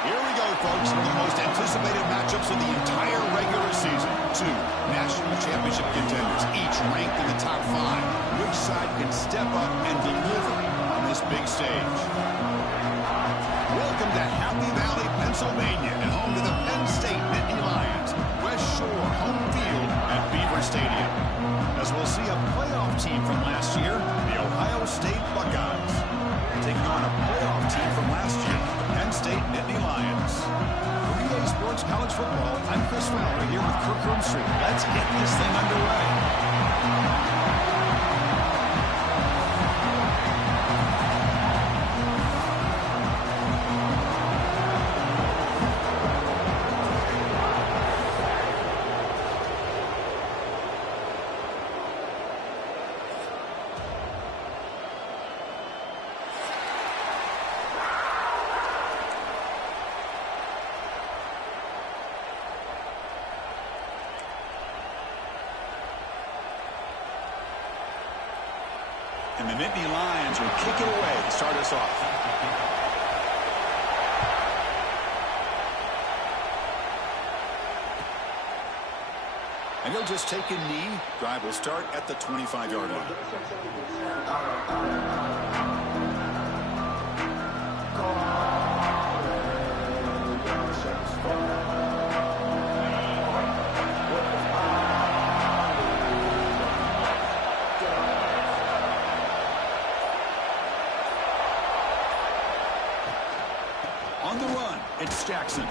Here we go, folks. The most anticipated matchups of the entire regular season. Two national championship contenders, each ranked in the top 5. Which side can step up and deliver on this big stage? Welcome to Happy Valley, Pennsylvania, and home to the Penn State Nittany Lions. West Shore home field at Beaver Stadium. As we'll see a playoff team from last year, the Ohio State Buckeyes, taking on a playoff team from last year, the Penn State Nittany Lions. For EA Sports College Football, I'm Chris Fowler here with Kirk Roomstreet. Let's get this thing underway. And the Nittany Lions will kick it away to start us off. And he'll just take a knee. Drive will start at the 25-yard line. On the run, it's Jackson.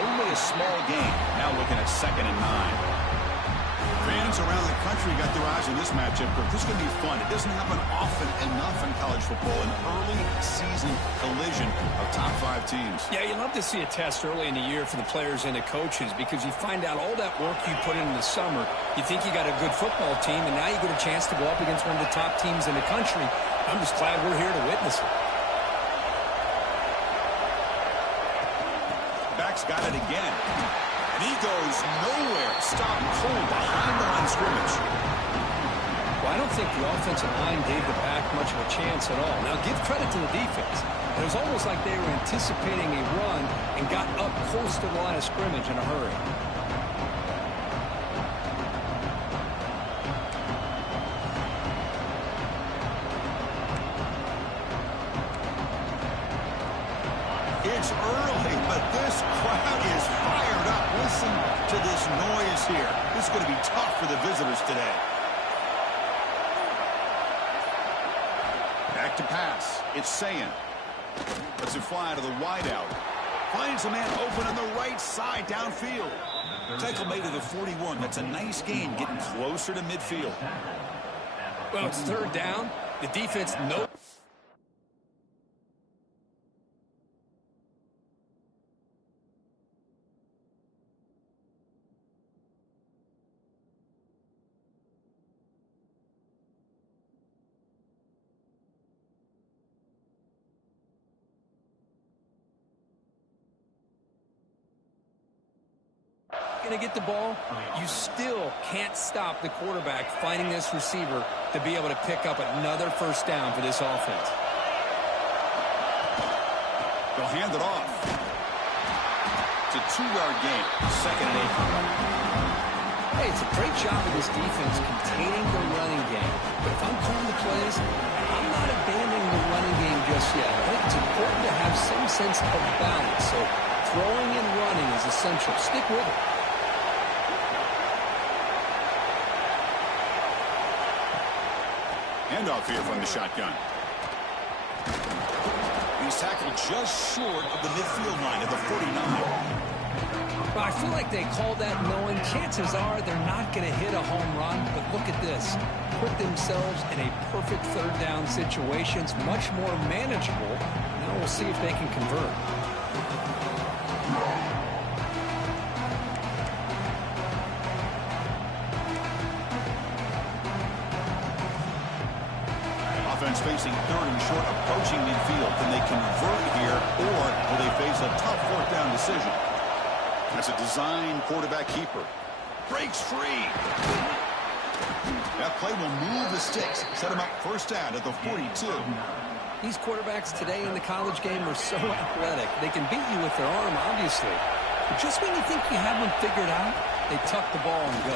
Only a small gain. Now looking at 2nd and 9. Fans around the country got their eyes on this matchup. This is going to be fun. It doesn't happen often enough in college football. An early season collision of top 5 teams. Yeah, you love to see a test early in the year for the players and the coaches because you find out all that work you put in the summer. You think you got a good football team, and now you get a chance to go up against one of the top teams in the country. I'm just glad we're here to witness it. Got it again. And he goes nowhere. Stop cold behind the line of scrimmage. Well, I don't think the offensive line gave the back much of a chance at all. Now, give credit to the defense. It was almost like they were anticipating a run and got up close to the line of scrimmage in a hurry. It's early, but this crowd is fired up. Listen to this noise here. This is going to be tough for the visitors today. Back to pass. It's St. Lets it fly to the wideout. Finds a man open on the right side downfield. Tackle made to the 41. That's a nice gain, getting closer to midfield. Well, it's 3rd down. The defense knows. Going to get the ball, you still can't stop the quarterback finding this receiver to be able to pick up another 1st down for this offense. They'll hand it off. It's a 2-yard gain, 2nd and 8. Hey, it's a great job of this defense containing the running game. But if I'm calling the plays, I'm not abandoning the running game just yet. I think it's important to have some sense of balance. So throwing and running is essential. Stick with it. Handoff here from the shotgun. He's tackled just short of the midfield line at the 49. Well, I feel like they call that knowing chances are they're not going to hit a home run. But look at this. Put themselves in a perfect 3rd down situation. It's much more manageable. Now we'll see if they can convert. Offense facing 3rd and short, approaching midfield. Can they convert here, or will they face a tough 4th down decision? That's a design quarterback keeper. Breaks free. That play will move the sticks. Set him up 1st down at the 42. These quarterbacks today in the college game are so athletic. They can beat you with their arm, obviously. But just when you think you have them figured out, they tuck the ball and go.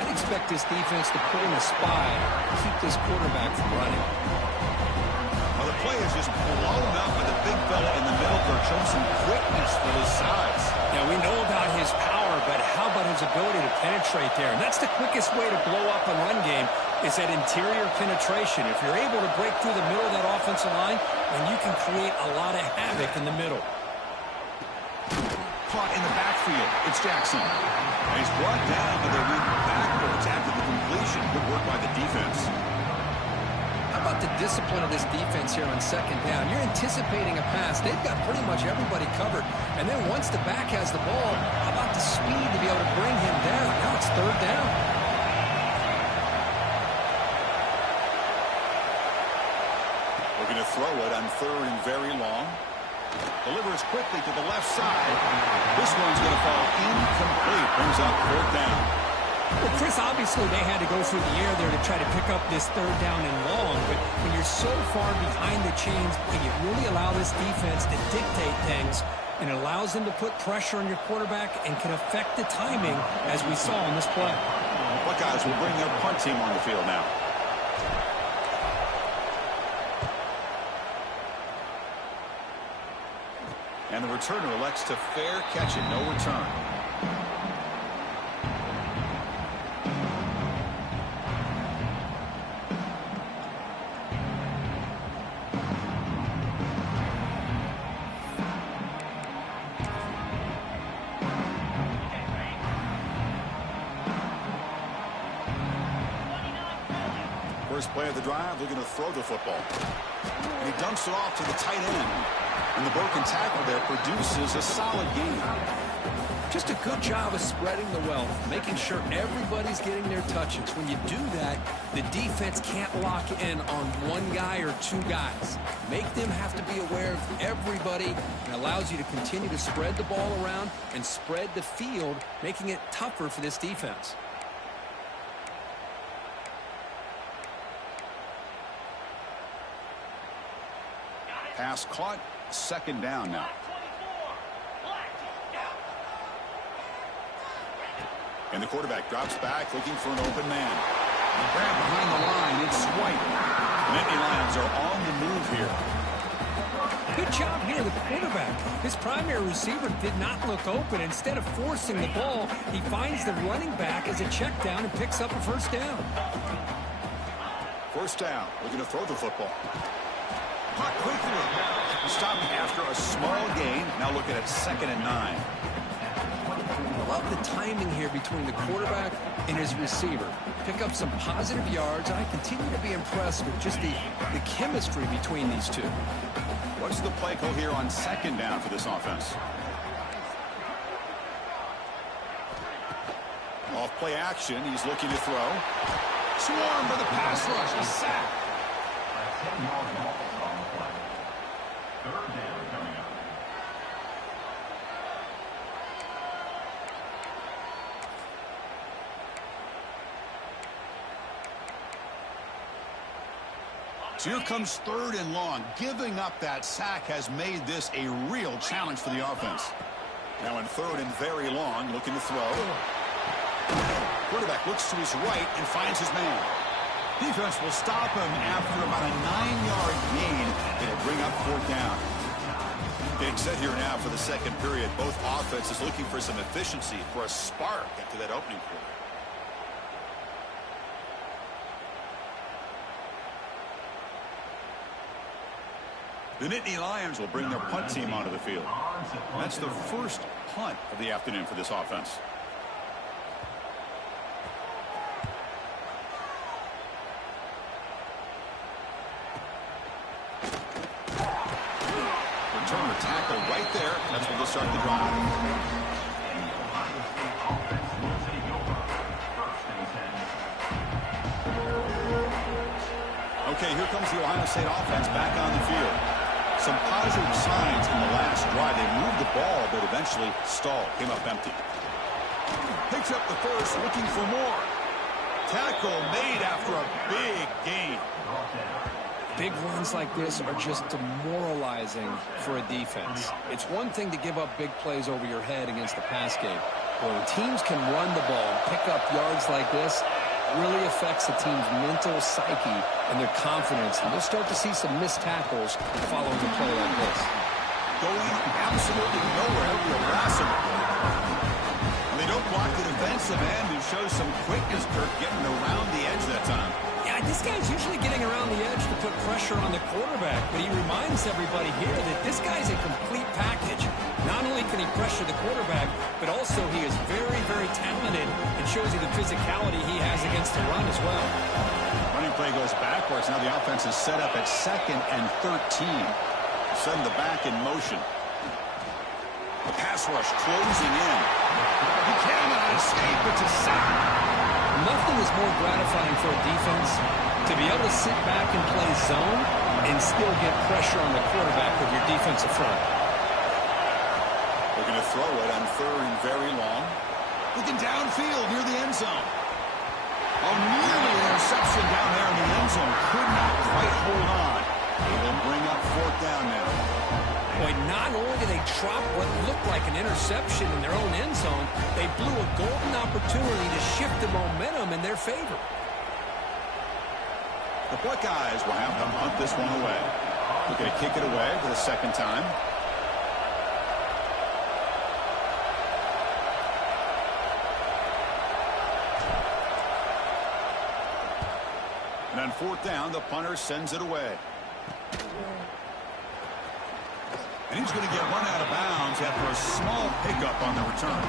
I'd expect this defense to put in a spy and keep this quarterback from running. Well, the play is just blown up by the big fella in the middle there, showing some quickness for his size. Now, we know about his power, but how about his ability to penetrate there? And that's the quickest way to blow up a run game, is that interior penetration. If you're able to break through the middle of that offensive line, then you can create a lot of havoc in the middle. Caught in the backfield. It's Jackson. And he's brought down, but they went backwards after the completion. Good work by the defense. How about the discipline of this defense here on second down? You're anticipating a pass. They've got pretty much everybody covered. And then once the back has the ball, how about the speed to be able to bring him down? Now it's third down. Looking to throw it on third and very long. Delivers quickly to the left side. This one's going to fall incomplete. Brings up fourth down. Well, Chris, obviously they had to go through the air there to try to pick up this third down and long, but when you're so far behind the chains, and you really allow this defense to dictate things, and it allows them to put pressure on your quarterback and can affect the timing, as we saw in this play. Buckeyes will bring their punt team on the field now. And the returner elects to fair catch it. No return. First play of the drive, looking to throw the football. And he dumps it off to the tight end. And the broken tackle there produces a solid gain. Just a good job of spreading the wealth, making sure everybody's getting their touches. When you do that, the defense can't lock in on one guy or two guys. Make them have to be aware of everybody, and allows you to continue to spread the ball around and spread the field, making it tougher for this defense. Pass caught. Second down now. And the quarterback drops back looking for an open man. Grab behind the line. It's White. The Nittany Lions are on the move here. Good job here, the quarterback. His primary receiver did not look open. Instead of forcing the ball, he finds the running back as a check down and picks up a first down. First down. Looking to throw the football. Caught quickly. Stopped after a small gain. Now looking at 2nd and 9. I love the timing here between the quarterback and his receiver. Pick up some positive yards, and I continue to be impressed with just the chemistry between these two. What's the play call here on second down for this offense? Off play action. He's looking to throw. Swarmed by the pass rush. He's sacked. So here comes third and long. Giving up that sack has made this a real challenge for the offense. Now in third and very long, looking to throw. Quarterback looks to his right and finds his man. Defense will stop him after about a 9-yard gain. It'll bring up fourth down. Getting set here now for the second period. Both offenses looking for some efficiency, for a spark after that opening quarter. The Nittany Lions will bring their punt team onto the field. That's the first punt of the afternoon for this offense. Returner tackle right there. That's where they'll start the drive. Okay, here comes the Ohio State offense back on the field. Some positive signs in the last drive. They moved the ball, but eventually stalled. Came up empty. Picks up the first, looking for more. Tackle made after a big gain. Big runs like this are just demoralizing for a defense. It's one thing to give up big plays over your head against the pass game. But when teams can run the ball and pick up yards like this, it really affects the team's mental psyche and their confidence. And you'll start to see some missed tackles following a play like this. Going absolutely nowhere with Lassiter. They don't block the defensive end, who shows some quickness, Kirk, getting around the edge that time. Yeah, this guy's usually getting around the edge to put pressure on the quarterback, but he reminds everybody here that this guy's a complete package. Not only can he pressure the quarterback, but also he is very, very talented and shows you the physicality he has against the run as well. Running play goes backwards. Now the offense is set up at 2nd and 13. Send the back in motion. The pass rush closing in. He cannot escape. It's a sack. Nothing is more gratifying for a defense to be able to sit back and play zone and still get pressure on the quarterback with your defensive front. Looking to throw it on 3rd and very long. Looking downfield near the end zone. Oh, nearly an interception down there in the end zone. Could not quite hold on. They'll bring up 4th down now. Boy, not only did they drop what looked like an interception in their own end zone, they blew a golden opportunity to shift the momentum in their favor. The Buckeyes will have to hunt this one away. Looking to kick it away for the 2nd time. And on 4th down, the punter sends it away. And he's going to get run out of bounds after a small pickup on the return.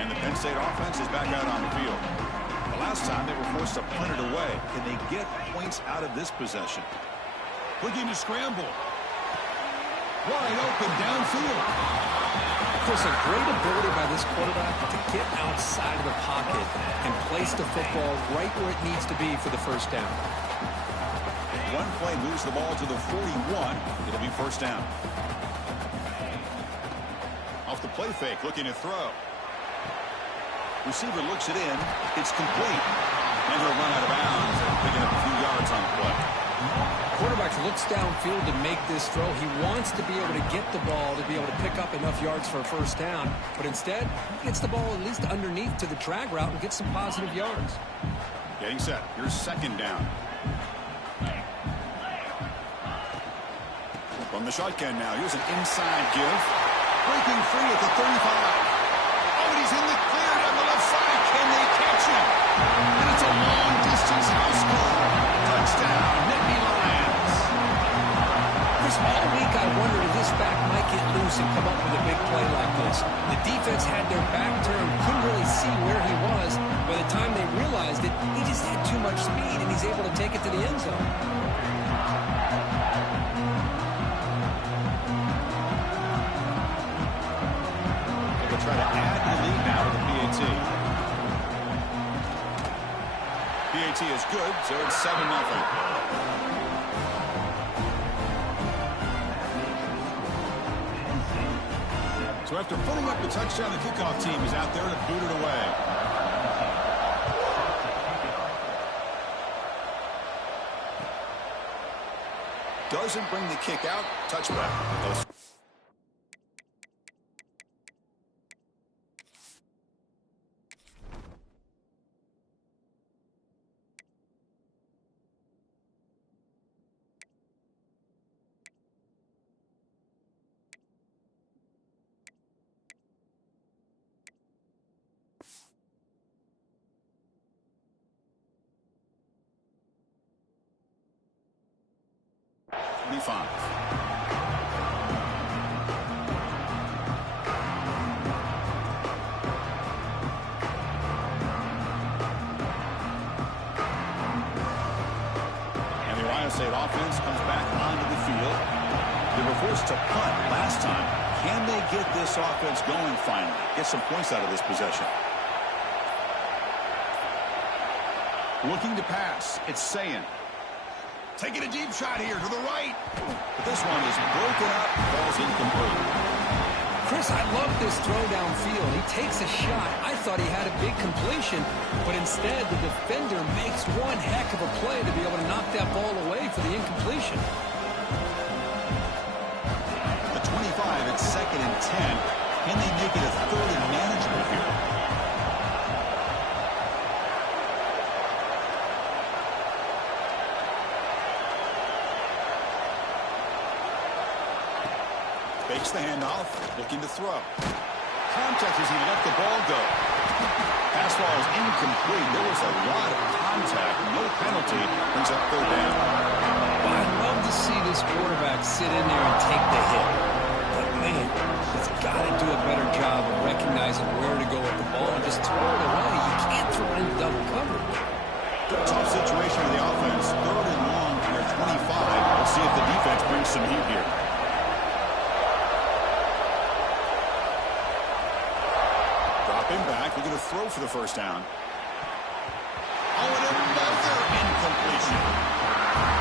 And the Penn State offense is back out on the field. The last time they were forced to punt it away. Can they get points out of this possession? Looking to scramble. Wide open downfield. Of course, a great ability by this quarterback to get outside of the pocket and place the football right where it needs to be for the 1st down. One play moves the ball to the 41. It'll be 1st down. Off the play fake, looking to throw. Receiver looks it in. It's complete. And he'll run out of bounds, picking up a few yards on the play. Quarterback looks downfield to make this throw. He wants to be able to get the ball to be able to pick up enough yards for a 1st down. But instead, he gets the ball at least underneath to the drag route and gets some positive yards. Getting set. Here's 2nd down. From the shotgun now. Here's an inside give. Breaking free at the 35. Oh, and he's in the clear down the left side. Can they catch him? And it's a long-distance house call. Touchdown, Nittany Lions. Chris, all week I wondered if this back might get loose and come up with a big play like this. The defense had their back turned, couldn't really see where he was. By the time they realized it, he just had too much speed, and he's able to take it to the end zone. They'll try to add the lead now with the PAT. PAT is good, so it's 7-0. So after putting up the touchdown, the kickoff team is out there to boot it away. Doesn't bring the kick out. Touchback. State offense comes back onto the field. They were forced to punt last time. Can they get this offense going finally? Get some points out of this possession. Looking to pass. It's Sayin. Taking a deep shot here to the right. But this one is broken up, falls incomplete. Chris, I love this throw downfield. He takes a shot. I thought he had a big completion, but instead the defender makes one heck of a play to be able to knock that ball away for the incompletion. The 25, it's 2nd and 10. Can they make it a 3rd and manageable here? Fakes the handoff, looking to throw. Contact as he let the ball go. Pass ball is incomplete. There was a lot of contact. No penalty. Brings up 3rd down. Well, I'd love to see this quarterback sit in there and take the hit. But, man, he's got to do a better job of recognizing where to go with the ball and just throw it away. You can't throw it in double coverage. Tough situation for the offense. 3rd and long from their 25. We'll see if the defense brings some heat here. Dropping back, we're going to throw for the 1st down. Oh, and another incompletion.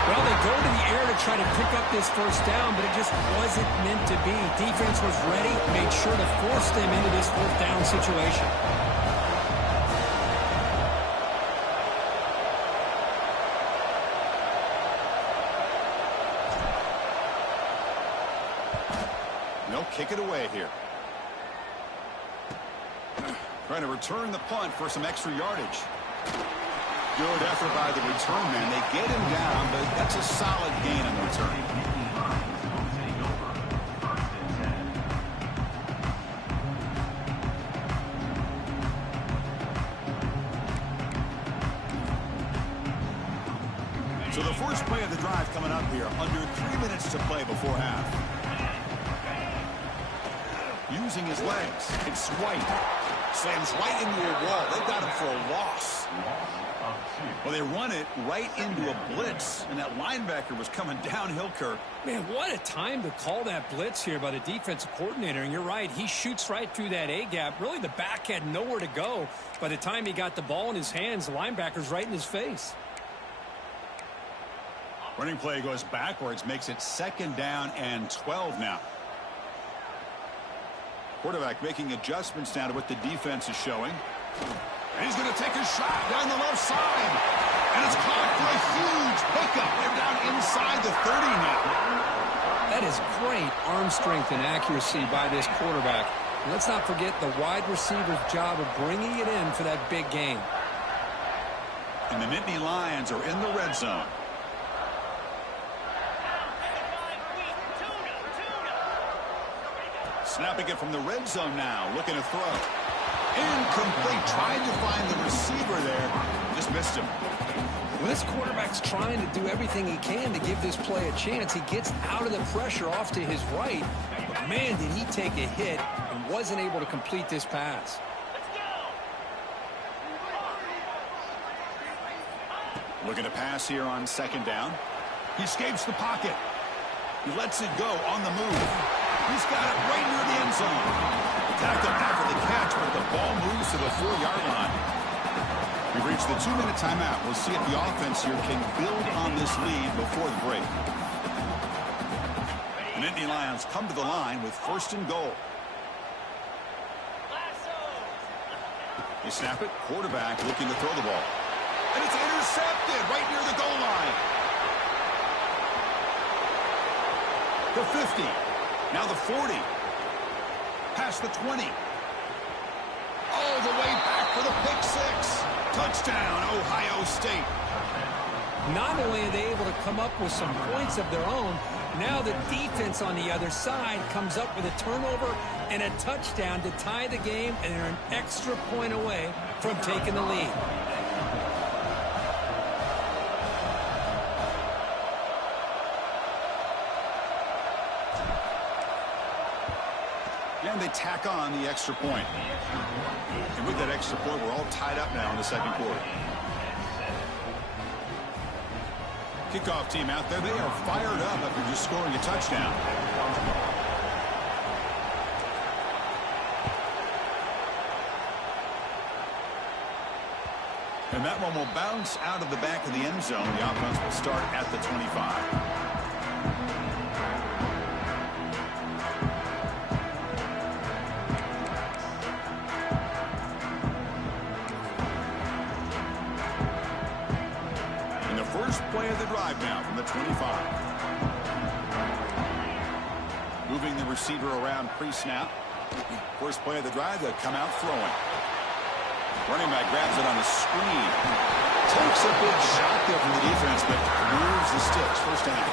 Well, they go to the air to try to pick up this 1st down, but it just wasn't meant to be. Defense was ready, made sure to force them into this 4th down situation. They'll kick it away here. Trying to return the punt for some extra yardage. Good effort by the return man. They get him down, but that's a solid gain on the return. So the first play of the drive coming up here. Under 3 minutes to play before half. Using his legs. It's White. Slams right into a wall. They've got him for a loss. Well, they run it right into a blitz, and that linebacker was coming downhill, Kirk. Man, what a time to call that blitz here by the defensive coordinator. And you're right, he shoots right through that A-gap. Really, the back had nowhere to go. By the time he got the ball in his hands, the linebacker's right in his face. Running play goes backwards, makes it 2nd down and 12 now. Quarterback making adjustments now to what the defense is showing. And he's going to take a shot down the left side. And it's caught for a huge pickup. They're down inside the 30 now. That is great arm strength and accuracy by this quarterback. And let's not forget the wide receiver's job of bringing it in for that big game. And the Nittany Lions are in the red zone. Snapping it from the red zone now, looking to throw. Incomplete, tried to find the receiver there, just missed him. Well, this quarterback's trying to do everything he can to give this play a chance. He gets out of the pressure off to his right, but man, did he take a hit and wasn't able to complete this pass. Looking to pass here on 2nd down. He escapes the pocket. He lets it go on the move. He's got it right near the end zone. Tackled after the catch, but the ball moves to the 4-yard line. We've reached the 2-minute timeout. We'll see if the offense here can build on this lead before the break. The Nittany Lions come to the line with 1st and goal. They snap it. Quarterback looking to throw the ball. And it's intercepted right near the goal line. The 50. Now the 40. Past the 20. All the way back for the pick 6. Touchdown, Ohio State. Not only are they able to come up with some points of their own, now the defense on the other side comes up with a turnover and a touchdown to tie the game, and they're an extra point away from taking the lead. And they tack on the extra point. And with that extra point, we're all tied up now in the 2nd quarter. Kickoff team out there, they are fired up after just scoring a touchdown. And that one will bounce out of the back of the end zone. The offense will start at the 25. First play of the drive now from the 25. Moving the receiver around pre-snap. First play of the drive, they'll come out throwing. Running back grabs it on the screen. Takes a big shot there from the defense, but moves the sticks. First down.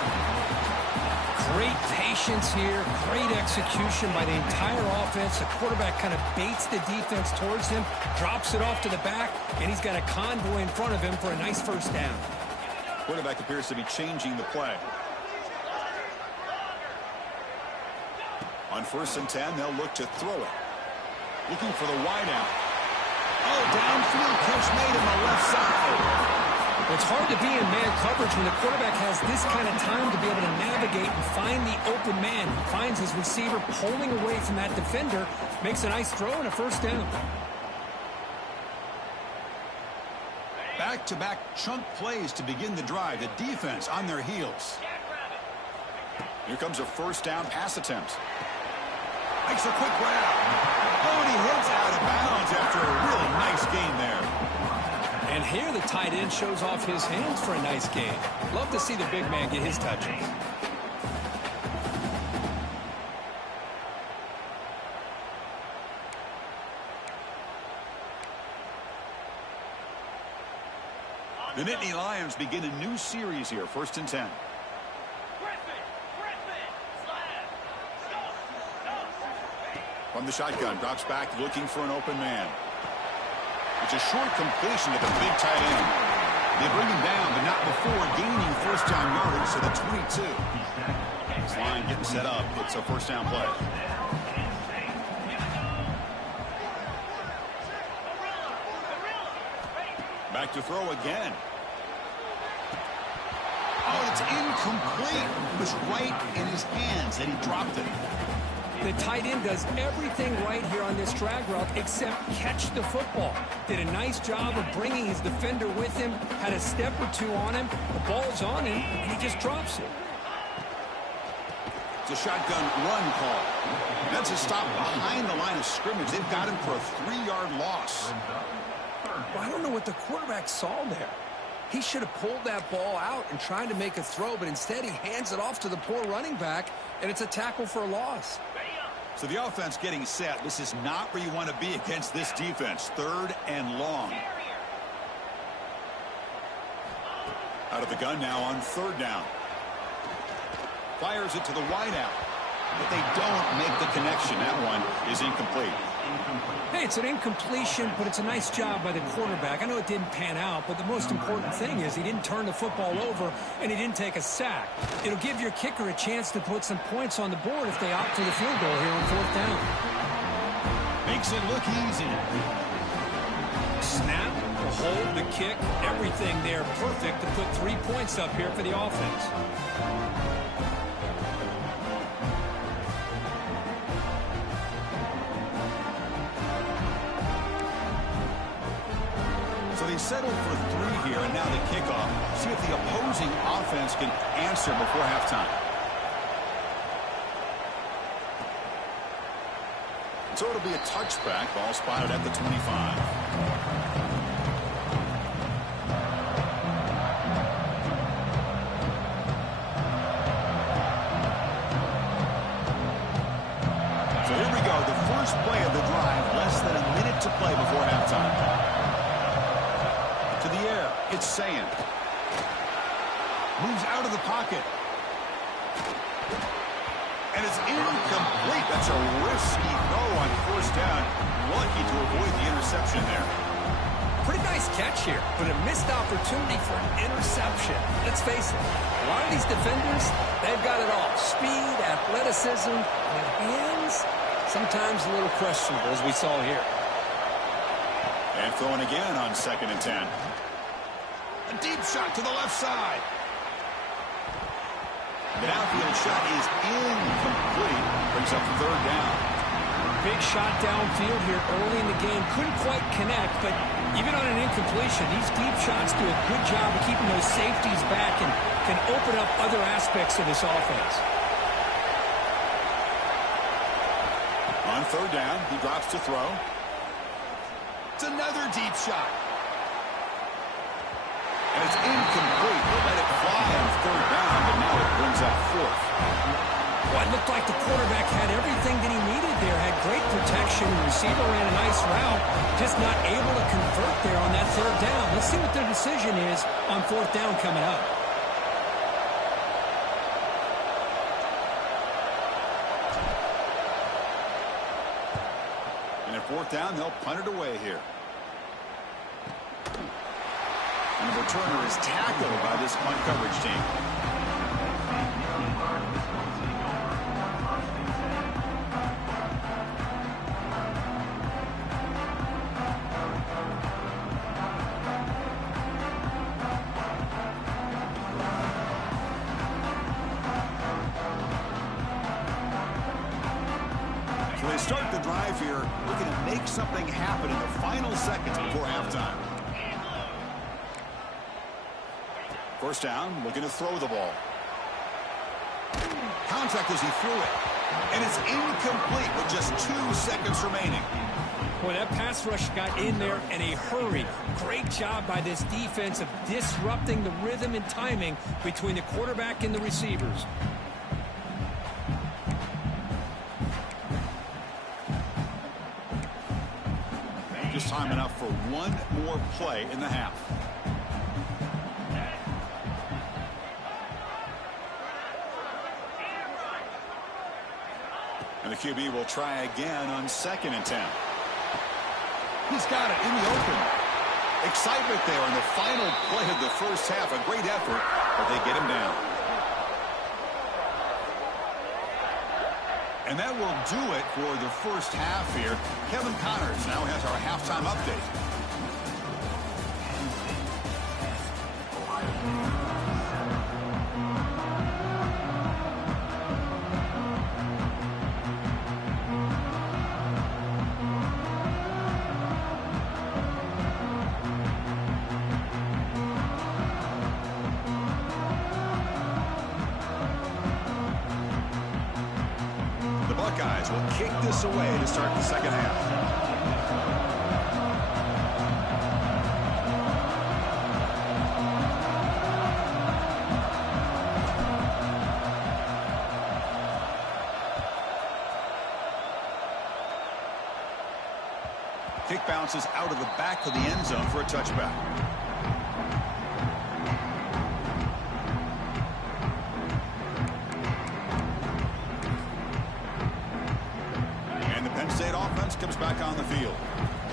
Great patience here. Great execution by the entire offense. The quarterback kind of baits the defense towards him, drops it off to the back, and he's got a convoy in front of him for a nice first down. Quarterback appears to be changing the play. On 1st and 10, they'll look to throw it. Looking for the wideout. Oh, downfield catch made on the left side. It's hard to be in man coverage when the quarterback has this kind of time to be able to navigate and find the open man. He finds his receiver pulling away from that defender, makes a nice throw and a first down. Back-to-back chunk plays to begin the drive. The defense on their heels. Here comes a first down pass attempt. Makes a quick grab. Oh, and he hits out of bounds after a really nice gain there. And here the tight end shows off his hands for a nice gain. Love to see the big man get his touches. The Nittany Lions begin a new series here, 1st and 10. From the shotgun, drops back, looking for an open man. It's a short completion to the big tight end. They bring him down, but not before gaining first down yardage to the 22. This line getting set up. It's a first down play. Back to throw again. Oh, it's incomplete. It was right in his hands, and he dropped it. The tight end does everything right here on this drag route except catch the football. Did a nice job of bringing his defender with him, had a step or two on him, the ball's on him, and he just drops it. It's a shotgun run call. That's a stop behind the line of scrimmage. They've got him for a 3-yard loss. Well, I don't know what the quarterback saw there. He should have pulled that ball out and tried to make a throw, but instead he hands it off to the poor running back, and it's a tackle for a loss. So the offense getting set. This is not where you want to be against this defense. 3rd and long. Out of the gun now on 3rd down. Fires it to the wideout, but they don't make the connection. That one is incomplete. Hey, it's an incompletion, but it's a nice job by the quarterback. I know it didn't pan out, but the most important thing is he didn't turn the football over and he didn't take a sack. It'll give your kicker a chance to put some points on the board if they opt for the field goal here on 4th down. Makes it look easy. Snap, the hold, the kick, everything there perfect to put 3 points up here for the offense. So they settled for 3 here, and now the kickoff. See if the opposing offense can answer before halftime. So it'll be a touchback. Ball spotted at the 25. So here we go. The first play of the drive. Less than a minute to play before halftime. To the air, it's St. Moves out of the pocket. And it's incomplete. That's a risky throw on 1st down. Lucky to avoid the interception there. Pretty nice catch here, but a missed opportunity for an interception. Let's face it, a lot of these defenders, they've got it all. Speed, athleticism, and hands, sometimes a little questionable, as we saw here. And throwing again on 2nd and 10. A deep shot to the left side. The downfield shot is incomplete. Brings up 3rd down. big shot downfield here early in the game. Couldn't quite connect, but even on an incompletion, these deep shots do a good job of keeping those safeties back and can open up other aspects of this offense. On third down, he drops to throw. It's another deep shot. And it's incomplete. They let it fly on third down, but now it brings up fourth. Well, it looked like the quarterback had everything that he needed there. Had great protection. The receiver ran a nice route. Just not able to convert there on that third down. Let's see what their decision is on fourth down coming up. And at fourth down, they'll punt it away here. And the returner is tackled by this punt coverage team. So they start the drive here, looking to make something happen in the final seconds before halftime. First down, looking to throw the ball. Contact as he threw it. And it's incomplete with just 2 seconds remaining. Boy, that pass rush got in there in a hurry. Great job by this defense of disrupting the rhythm and timing between the quarterback and the receivers. Just time enough for one more play in the half. And the QB will try again on 2nd and 10. He's got it in the open. Excitement there in the final play of the first half. A great effort, but they get him down. And that will do it for the first half here. Kevin Connors now has our halftime update. Buckeyes will kick this away to start the second half. Kick bounces out of the back of the end zone for a touchback. Comes back on the field.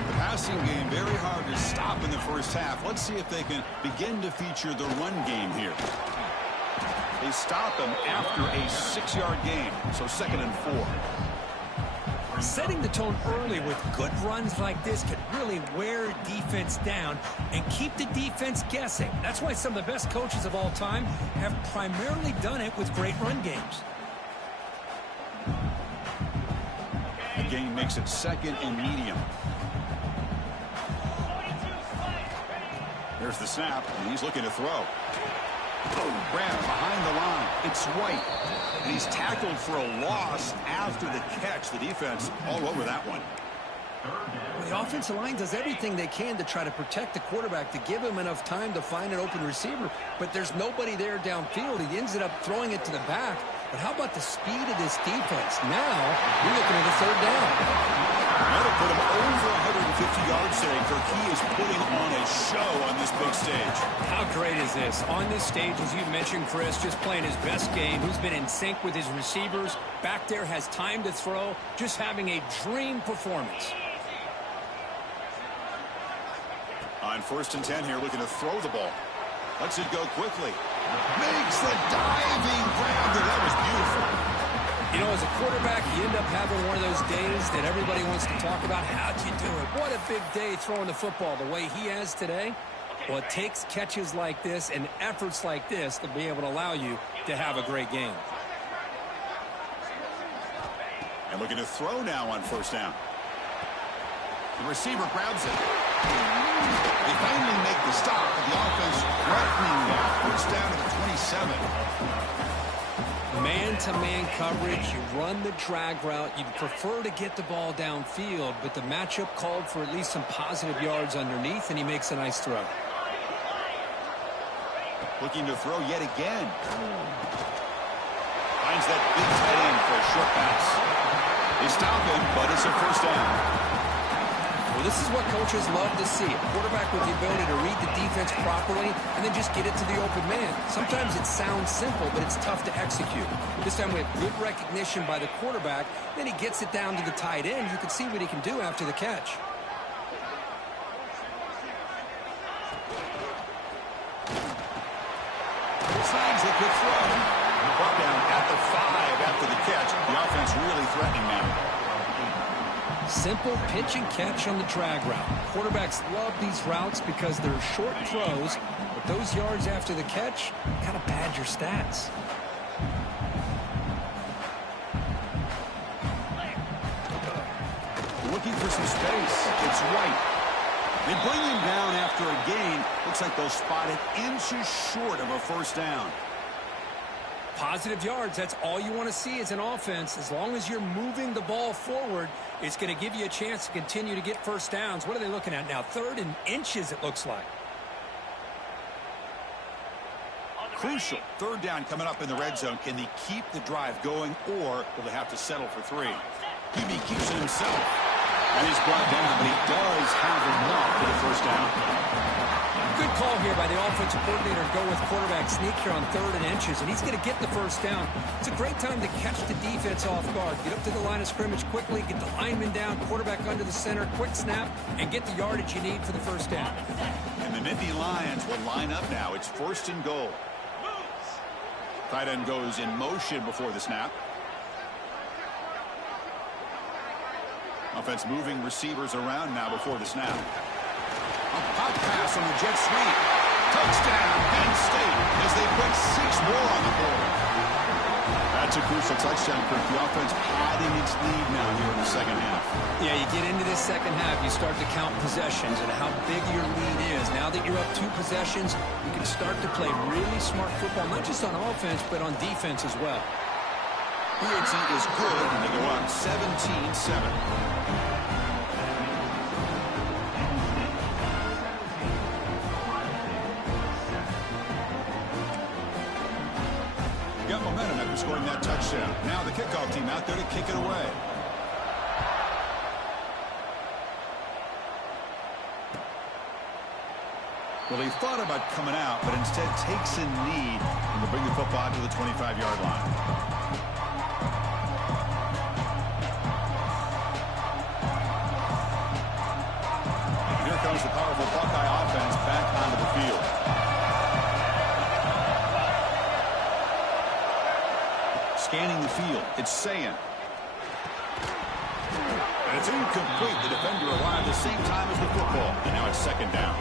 The passing game very hard to stop in the first half. Let's see if they can begin to feature the run game here. They stop him after a 6-yard gain, so 2nd and 4. Setting the tone early with good runs like this can really wear defense down and keep the defense guessing. That's why some of the best coaches of all time have primarily done it with great run games. The gain makes it 2nd and medium. There's the snap, and he's looking to throw. Grabbed behind the line. It's White. And he's tackled for a loss after the catch. The defense all over that one. Well, the offensive line does everything they can to try to protect the quarterback, to give him enough time to find an open receiver. But there's nobody there downfield. He ends up throwing it to the back. But how about the speed of this defense? Now, you're looking at a third down. That'll put him over 150 yards today. He is putting on a show on this big stage. How great is this? On this stage, as you mentioned, Chris, just playing his best game. He's been in sync with his receivers. Back there, has time to throw. Just having a dream performance. On 1st and 10 here, looking to throw the ball. Lets it go quickly. Makes the diving grab. That was beautiful. You know, as a quarterback, you end up having one of those days that everybody wants to talk about. How'd you do it? What a big day throwing the football the way he has today. Well, it takes catches like this and efforts like this to be able to allow you to have a great game. And looking to throw now on first down. The receiver grabs it. They finally make the stop, but the offense threatening that. First down to the 27. Man-to-man coverage, you run the drag route. You'd prefer to get the ball downfield, but the matchup called for at least some positive yards underneath, and he makes a nice throw. Looking to throw yet again. Finds that big tight end for a short pass. They stop him, but it's a first down. Well, this is what coaches love to see. A quarterback with the ability to read the defense properly and then just get it to the open man. Sometimes it sounds simple, but it's tough to execute. This time we have good recognition by the quarterback. Then he gets it down to the tight end. You can see what he can do after the catch. Signs a good throw. Brought down at the 5 after the catch. The offense really threatening now. Simple pitch and catch on the drag route. Quarterbacks love these routes because they're short throws, but those yards after the catch kind of pad your stats. Looking for some space. It's White. They bring him down after a gain. Looks like they'll spot it inches short of a first down. Positive yards, that's all you want to see as an offense. As long as you're moving the ball forward, it's going to give you a chance to continue to get first downs. What are they looking at now? 3rd and inches, it looks like. Crucial. 3rd down coming up in the red zone. Can they keep the drive going, or will they have to settle for 3? He keeps it himself. And he's brought down, but he does have enough for the first down. Good call here by the offensive coordinator to go with quarterback sneak here on 3rd and inches, and he's going to get the first down. It's a great time to catch the defense off guard. Get up to the line of scrimmage quickly, get the lineman down, quarterback under the center, quick snap, and get the yardage you need for the first down. And the Nittany Lions will line up now. It's 1st and goal. Tight end goes in motion before the snap. Offense moving receivers around now before the snap. A pop pass on the jet sweep. Touchdown, Penn State, as they put 6 more on the board. That's a crucial touchdown, Kirk. The offense padding its lead now here in the second half. Yeah, you get into this second half, you start to count possessions and how big your lead is. Now that you're up 2 possessions, you can start to play really smart football, not just on offense, but on defense as well. PAT is good, and they go up 17-7. Got momentum after scoring that touchdown. Now the kickoff team out there to kick it away. Well, he thought about coming out, but instead takes a knee and will bring the football to the 25-yard line. And here comes the powerful Buckeye offense back onto the field. Scanning the field, it's Sayin. And it's incomplete. The defender arrived the same time as the football, and now it's 2nd down.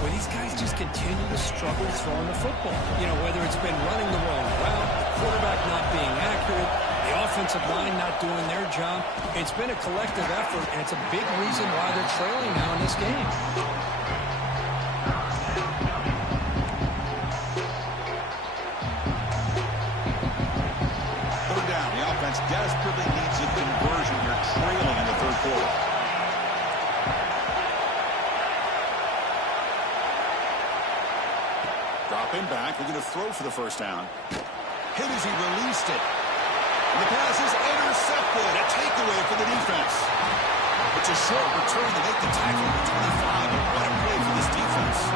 Well, these guys just continue to struggle throwing the football. You know, whether it's been running the wrong route, the quarterback not being accurate, the offensive line not doing their job. It's been a collective effort, and it's a big reason why they're trailing now in this game. Desperately needs a conversion here, trailing in the 3rd quarter. Dropping back, looking to throw for the first down. Hit as he released it. And the pass is intercepted. A takeaway for the defense. It's a short return to make the tackle at 25. What a play for this defense.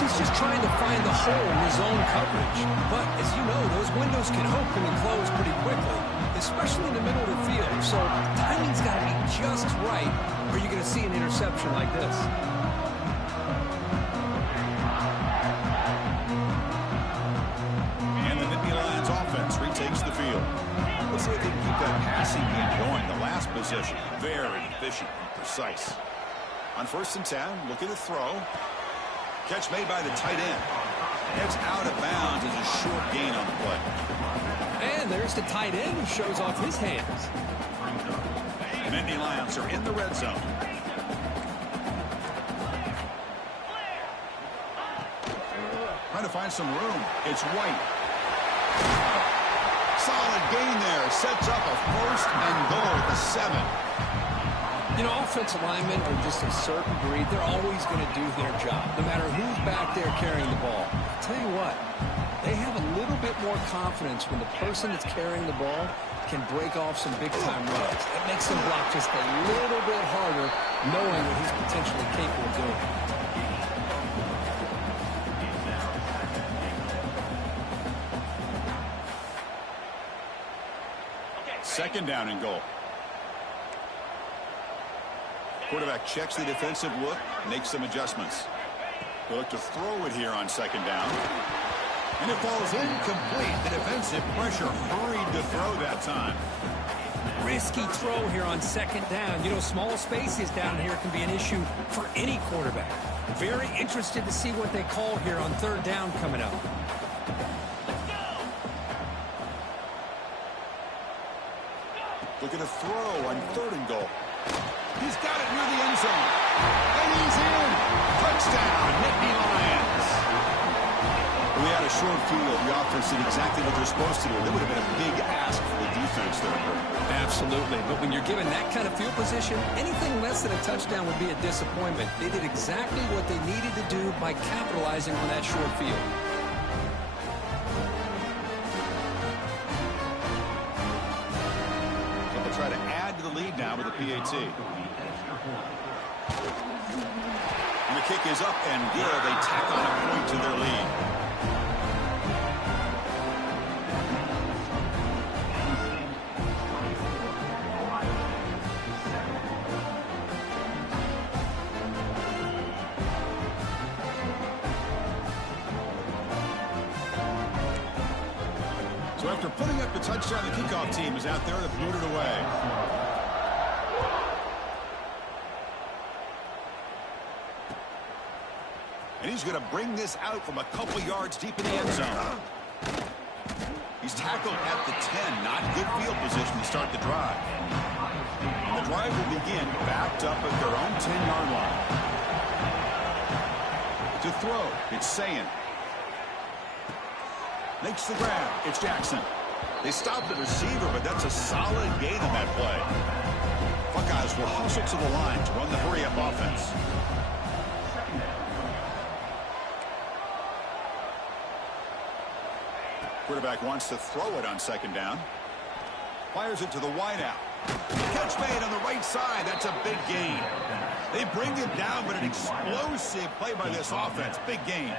He's just trying to find the hole in his own coverage. But, as you know, those windows can open and close pretty quickly, especially in the middle of the field. So, timing's got to be just right, or you're going to see an interception like this. And the Nittany Lions offense retakes the field. Let's see if they can keep that passing game going. The last possession, very efficient and precise. On 1st and 10, looking to throw. Catch made by the tight end. Heads out of bounds as a short gain on the play. And there's the tight end who shows off his hands. And Nittany Lions are in the red zone. Trying to find some room. It's White. Solid gain there. Sets up a 1st and goal at the 7. You know, offensive linemen are just a certain breed. They're always going to do their job, no matter who's back there carrying the ball. I'll tell you what, they have a little bit more confidence when the person that's carrying the ball can break off some big-time runs. It makes them block just a little bit harder, knowing what he's potentially capable of doing. 2nd down and goal. Quarterback checks the defensive look, makes some adjustments. They'll look to throw it here on 2nd down. And it falls incomplete. The defensive pressure hurried to throw that time. Risky throw here on 2nd down. You know, small spaces down here can be an issue for any quarterback. Very interested to see what they call here on 3rd down coming up. Look at a throw on 3rd and goal. He's got it near the end zone. And he's in. Touchdown, Nittany Lions. We had a short field. The offense did exactly what they're supposed to do. That would have been a big ask for the defense there. Absolutely. But when you're given that kind of field position, anything less than a touchdown would be a disappointment. They did exactly what they needed to do by capitalizing on that short field. Try to add to the lead now with a PAT. And the kick is up and good. They tack on a point to their lead. So after putting up the touchdown, the kickoff team is out there to boot it away. And he's going to bring this out from a couple yards deep in the end zone. He's tackled at the 10. Not good field position to start the drive. And the drive will begin backed up at their own 10-yard line. To throw, it's Sayin. Makes the grab. It's Jackson. They stopped the receiver, but that's a solid gain on that play. Buckeyes will hustle to the line to run the hurry-up offense. Quarterback wants to throw it on 2nd down. Fires it to the wideout. Catch made on the right side. That's a big gain. They bring it down, but an explosive play by this offense. Big gain.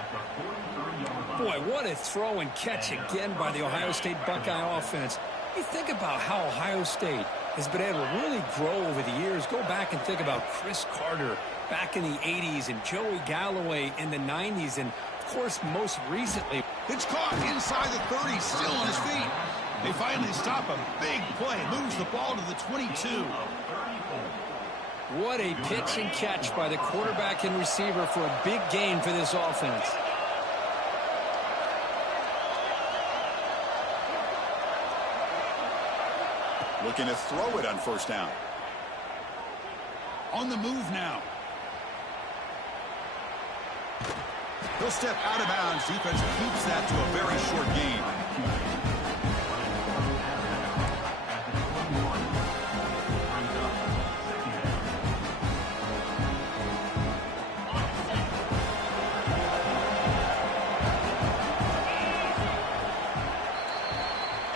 Boy, what a throw and catch again by the Ohio State Buckeye offense. You think about how Ohio State has been able to really grow over the years. Go back and think about Chris Carter back in the 80s and Joey Galloway in the 90s. And, of course, most recently. It's caught inside the 30, still on his feet. They finally stop a big play. Moves the ball to the 22. What a pitch and catch by the quarterback and receiver for a big gain for this offense. Looking to throw it on 1st down. On the move now. He'll step out of bounds. Defense keeps that to a very short gain.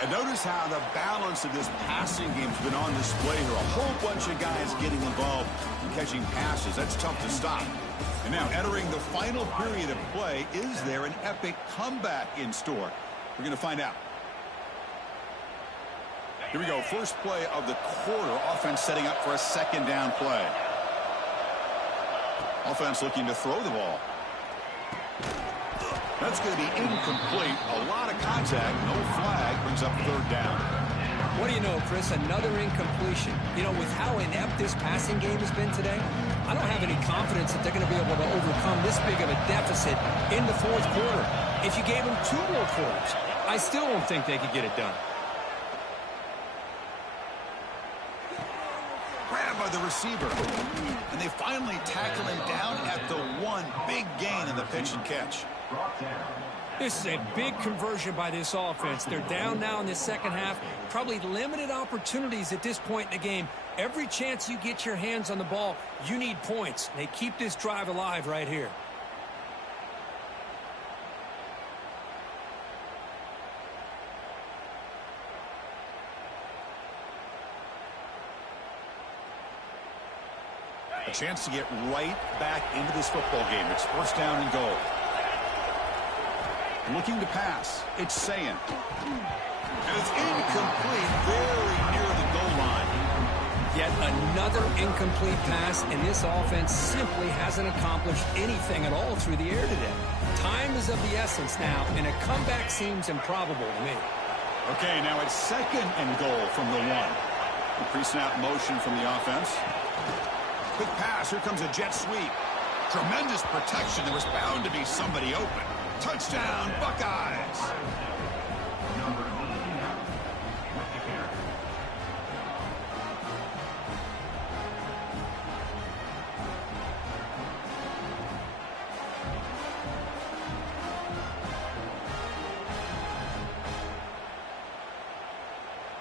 And notice how the balance of this passing game has been on display here. A whole bunch of guys getting involved in catching passes. That's tough to stop. And now entering the final period of play, is there an epic comeback in store? We're going to find out. Here we go. First play of the quarter. Offense setting up for a 2nd down play. Offense looking to throw the ball. That's going to be incomplete. A lot of contact. No flag. Brings up 3rd down. What do you know, Chris? Another incompletion. You know, with how inept this passing game has been today, I don't have any confidence that they're going to be able to overcome this big of a deficit in the 4th quarter. If you gave them 2 more quarters, I still don't think they could get it done. by the receiver. And they finally tackle him down at the one. Big gain in the pitch and catch. This is a big conversion by this offense. They're down now in the second half. Probably limited opportunities at this point in the game. Every chance you get your hands on the ball, you need points. They keep this drive alive right here. A chance to get right back into this football game. It's first down and goal. Looking to pass. It's St. And it's incomplete, very near the goal line. Yet another incomplete pass, and this offense simply hasn't accomplished anything at all through the air today. Time is of the essence now, and a comeback seems improbable to me. Okay, now it's second and goal from the one. The pre-snap motion from the offense. Quick pass. Here comes a jet sweep. Tremendous protection. There was bound to be somebody open. Touchdown, Buckeyes.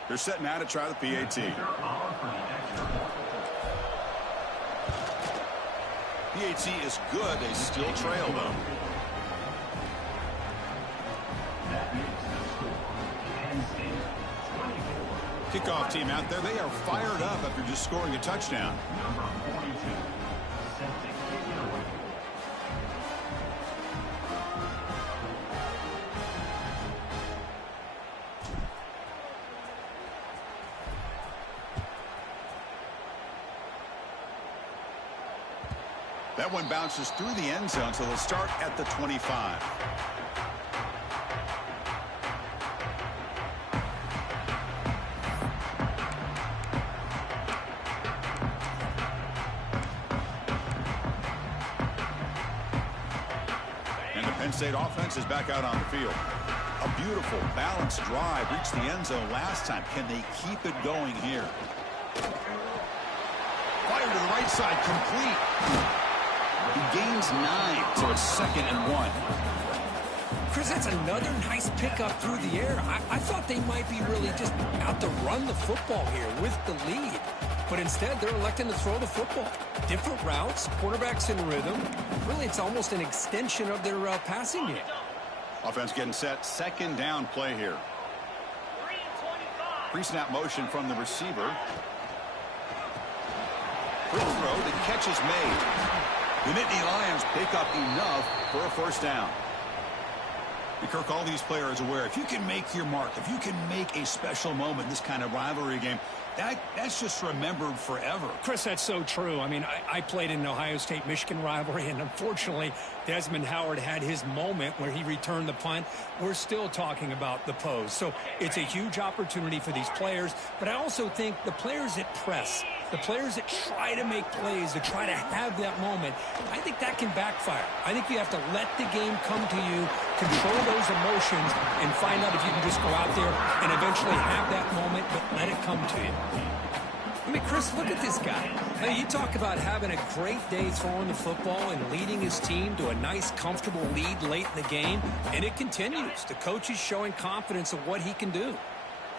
They're setting out to try the PAT. PAT is good. They still trail, though. Kickoff team out there. They are fired up after just scoring a touchdown. That one bounces through the end zone, so they'll start at the 25. And the Penn State offense is back out on the field. A beautiful, balanced drive reached the end zone last time. Can they keep it going here? Fire to the right side, complete. He gains 9, so it's second and 1. Chris, that's another nice pickup through the air. I thought they might be really just out to run the football here with the lead. But instead, they're electing to throw the football. Different routes, quarterbacks in rhythm. Really, it's almost an extension of their passing game. Offense getting set. Second down play here. Pre-snap motion from the receiver. Quick throw. The catch is made. The Nittany Lions pick up enough for a first down. And Kirk, all these players are aware, if you can make your mark, if you can make a special moment in this kind of rivalry game, that's just remembered forever. Chris, that's so true. I mean, I played in an Ohio State-Michigan rivalry, and unfortunately, Desmond Howard had his moment where he returned the punt. We're still talking about the pose. So it's a huge opportunity for these players, but I also think the players that press, the players that try to make plays, that try to have that moment, I think that can backfire. I think you have to let the game come to you, control those emotions, and find out if you can just go out there and eventually have that moment, but let it come to you. I mean, Chris, look at this guy. I mean, you talk about having a great day throwing the football and leading his team to a nice, comfortable lead late in the game, and it continues. The coach is showing confidence of what he can do.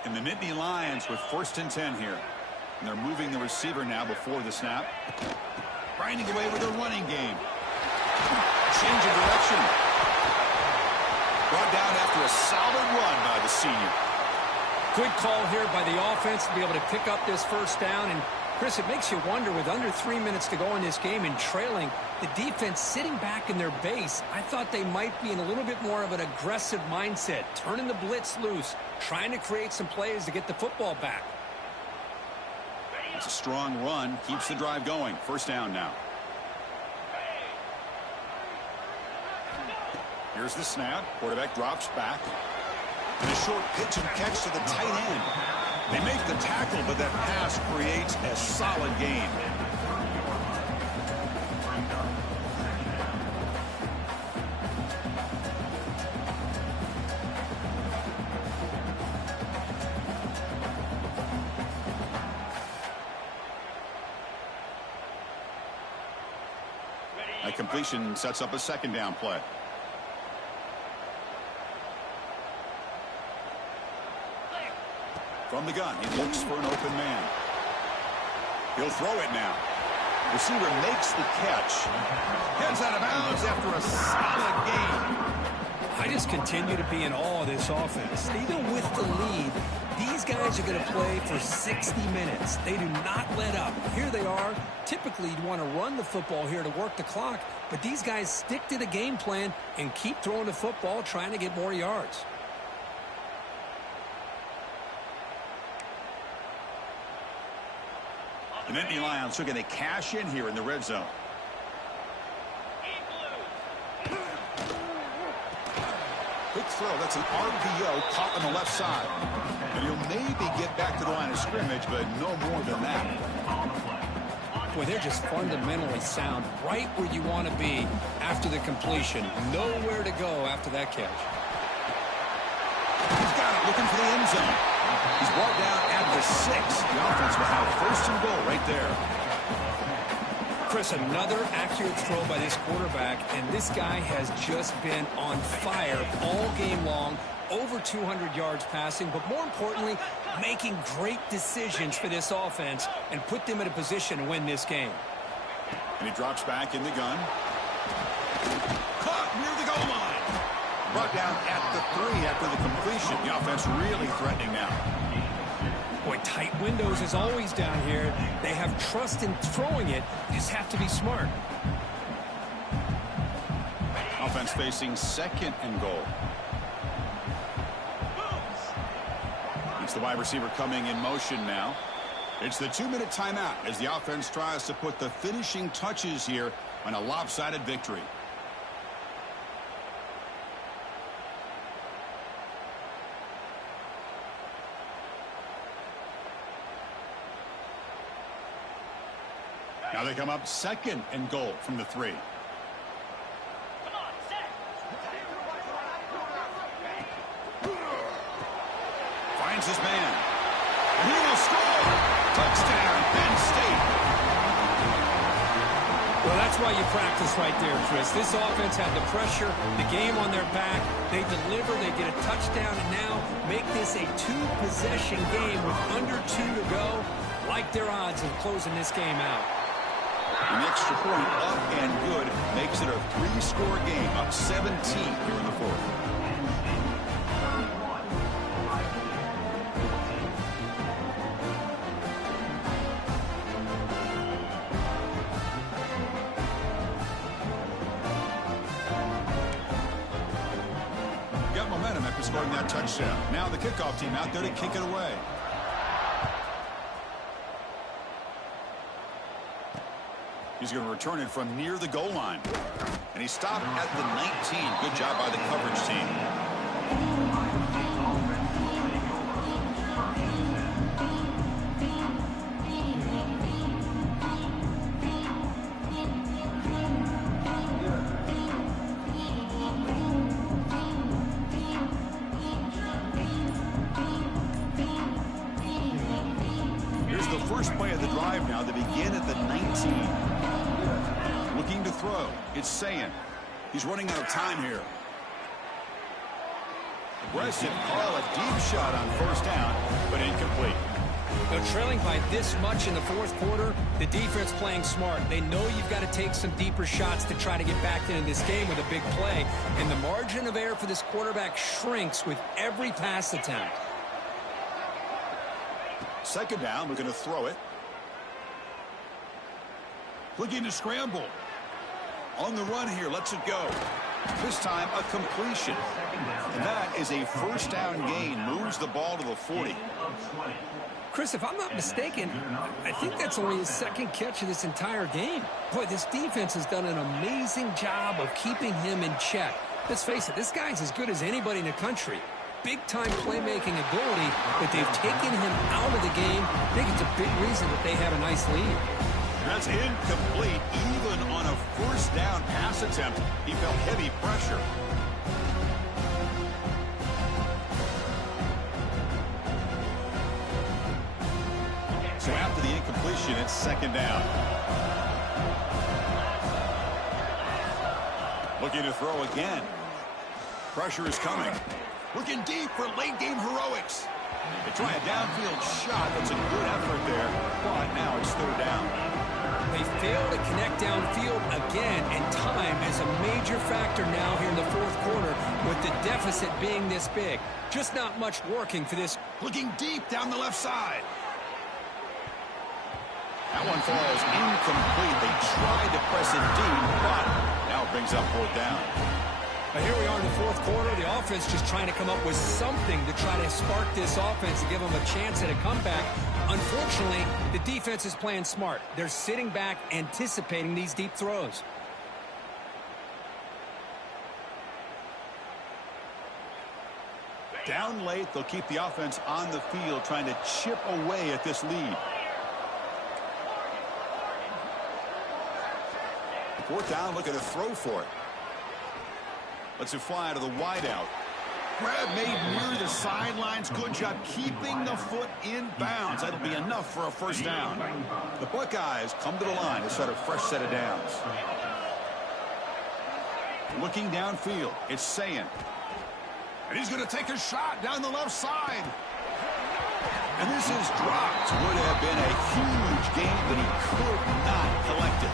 And the Nittany Lions with first and 10 here. And they're moving the receiver now before the snap. Grinding away with a running game. Change of direction. Brought down after a solid run by the senior. Good call here by the offense to be able to pick up this first down. And, Chris, it makes you wonder, with under 3 minutes to go in this game and trailing, the defense sitting back in their base, I thought they might be in a little bit more of an aggressive mindset, turning the blitz loose, trying to create some plays to get the football back. It's a strong run, keeps the drive going. First down now. Here's the snap. Quarterback drops back. And a short pitch and catch to the tight end. They make the tackle, but that pass creates a solid gain. A completion sets up a second down play. From the gun, he looks for an open man. He'll throw it now. Receiver makes the catch. Heads out of bounds after a solid gain. I just continue to be in awe of this offense. Even with the lead, these guys are going to play for 60 minutes. They do not let up. Here they are. Typically, you'd want to run the football here to work the clock, but these guys stick to the game plan and keep throwing the football, trying to get more yards. The Nittany Lions are going to cash in here in the red zone. Quick throw. That's an RPO caught on the left side. And he'll maybe get back to the line of scrimmage, but no more than that. Boy, they're just fundamentally sound, right where you want to be after the completion. Nowhere to go after that catch. He's got it, looking for the end zone. He's brought down at the 6. The offense will have first and goal right there. Chris, another accurate throw by this quarterback, and this guy has just been on fire all game long. Over 200 yards passing, but more importantly, making great decisions for this offense and put them in a position to win this game. And he drops back in the gun. Caught near the goal line. Brought down at the 3 after the completion. The offense really threatening now. Boy, tight windows is always down here. They have trust in throwing it. You just have to be smart. Offense facing second and goal. It's the wide receiver coming in motion now. It's the 2-minute timeout as the offense tries to put the finishing touches here on a lopsided victory. Now they come up second and goal from the 3. Finds his man. And he will score. Touchdown, Penn State. Well, that's why you practice right there, Chris. This offense had the pressure, the game on their back. They deliver, they get a touchdown, and now make this a 2-possession game with under 2 to go. Like their odds of closing this game out. An extra point up and good makes it a 3-score game, up 17 here in the 4th. Got momentum after scoring that touchdown. Now the kickoff team out there to kick it away. He's going to return it from near the goal line. And he stopped at the 19. Good job by the coverage team. Here's the first play of the drive now. They begin at the 19. Looking to throw. It's Sayin. He's running out of time here. Aggressive call, a deep shot on first down, but incomplete. They're trailing by this much in the 4th quarter. The defense playing smart. They know you've got to take some deeper shots to try to get back into this game with a big play. And the margin of error for this quarterback shrinks with every pass attempt. Second down, we're going to throw it. Looking to scramble. On the run here, lets it go. This time, a completion. And that is a first down gain. Moves the ball to the 40. Chris, if I'm not mistaken, I think that's only his 2nd catch of this entire game. Boy, this defense has done an amazing job of keeping him in check. Let's face it, this guy's as good as anybody in the country. Big-time playmaking ability, but they've taken him out of the game. I think it's a big reason that they have a nice lead. That's incomplete. Even on a first down pass attempt, he felt heavy pressure. So after the incompletion, it's second down. Looking to throw again. Pressure is coming. Looking deep for late-game heroics. They try a downfield shot. That's a good effort there. But now it's third down. They fail to connect downfield again, and time is a major factor now here in the fourth quarter with the deficit being this big. Just not much working for this. Looking deep down the left side. That one falls incomplete. They tried to press it deep, but now it brings up fourth down. But here we are in the fourth quarter. The offense just trying to come up with something to try to spark this offense and give them a chance at a comeback. Unfortunately, the defense is playing smart. They're sitting back, anticipating these deep throws. Down late, they'll keep the offense on the field, trying to chip away at this lead. Fourth down, looking to throw for it. Lets it fly to the wideout. Grab made near the sidelines. Good job keeping the foot in bounds. That'll be enough for a first down. The Buckeyes come to the line to set a fresh set of downs. Looking downfield, it's St. And he's going to take a shot down the left side. And this is dropped. Would have been a huge game, but he could not collect it.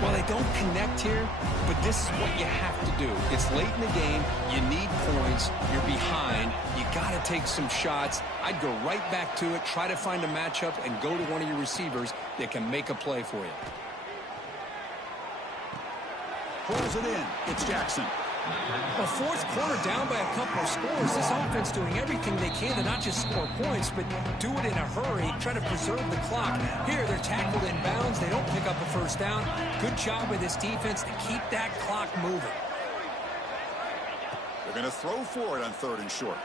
Well, they don't connect here, but this is what you have to do. It's late in the game. You need points. You're behind. You got to take some shots. I'd go right back to it, try to find a matchup, and go to one of your receivers that can make a play for you. Pulls it in. It's Jackson. A fourth quarter down by a couple of scores. This offense doing everything they can to not just score points, but do it in a hurry, try to preserve the clock. Here, they're tackled in bounds. They don't pick up a first down. Good job by this defense to keep that clock moving. They're going to throw for it on third and short.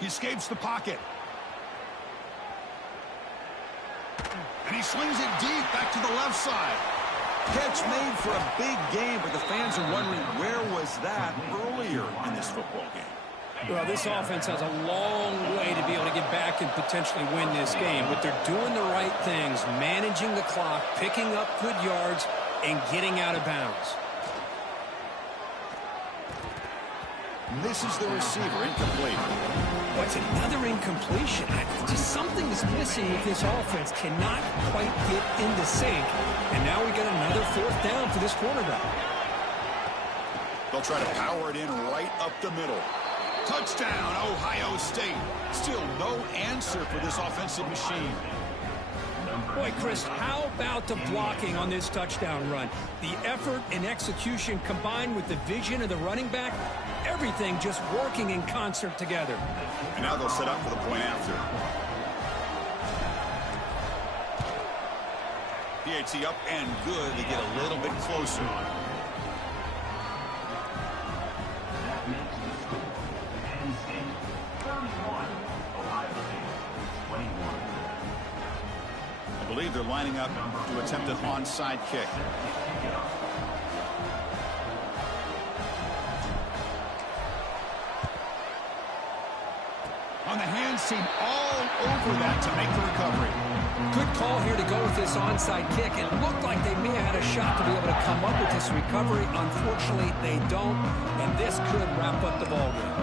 He escapes the pocket. And he slings it deep back to the left side. Catch made for a big game, but the fans are wondering where was that earlier in this football game. Well, this offense has a long way to be able to get back and potentially win this game, but they're doing the right things, managing the clock, picking up good yards, and getting out of bounds. Misses the receiver, incomplete. What's another incompletion? Just something is missing with this offense. Cannot quite get into sync. And now we got another fourth down for this quarterback. They'll try to power it in right up the middle. Touchdown, Ohio State. Still no answer for this offensive machine. Boy, Chris, how about the blocking on this touchdown run? The effort and execution combined with the vision of the running back, everything just working in concert together. And now they'll set up for the point after. PAT up and good to get a little bit closer. I believe they're lining up to attempt an onside kick. On the hands team all over that to make the recovery. Good call here to go with this onside kick. It looked like they may have had a shot to be able to come up with this recovery. Unfortunately, they don't, and this could wrap up the ball game.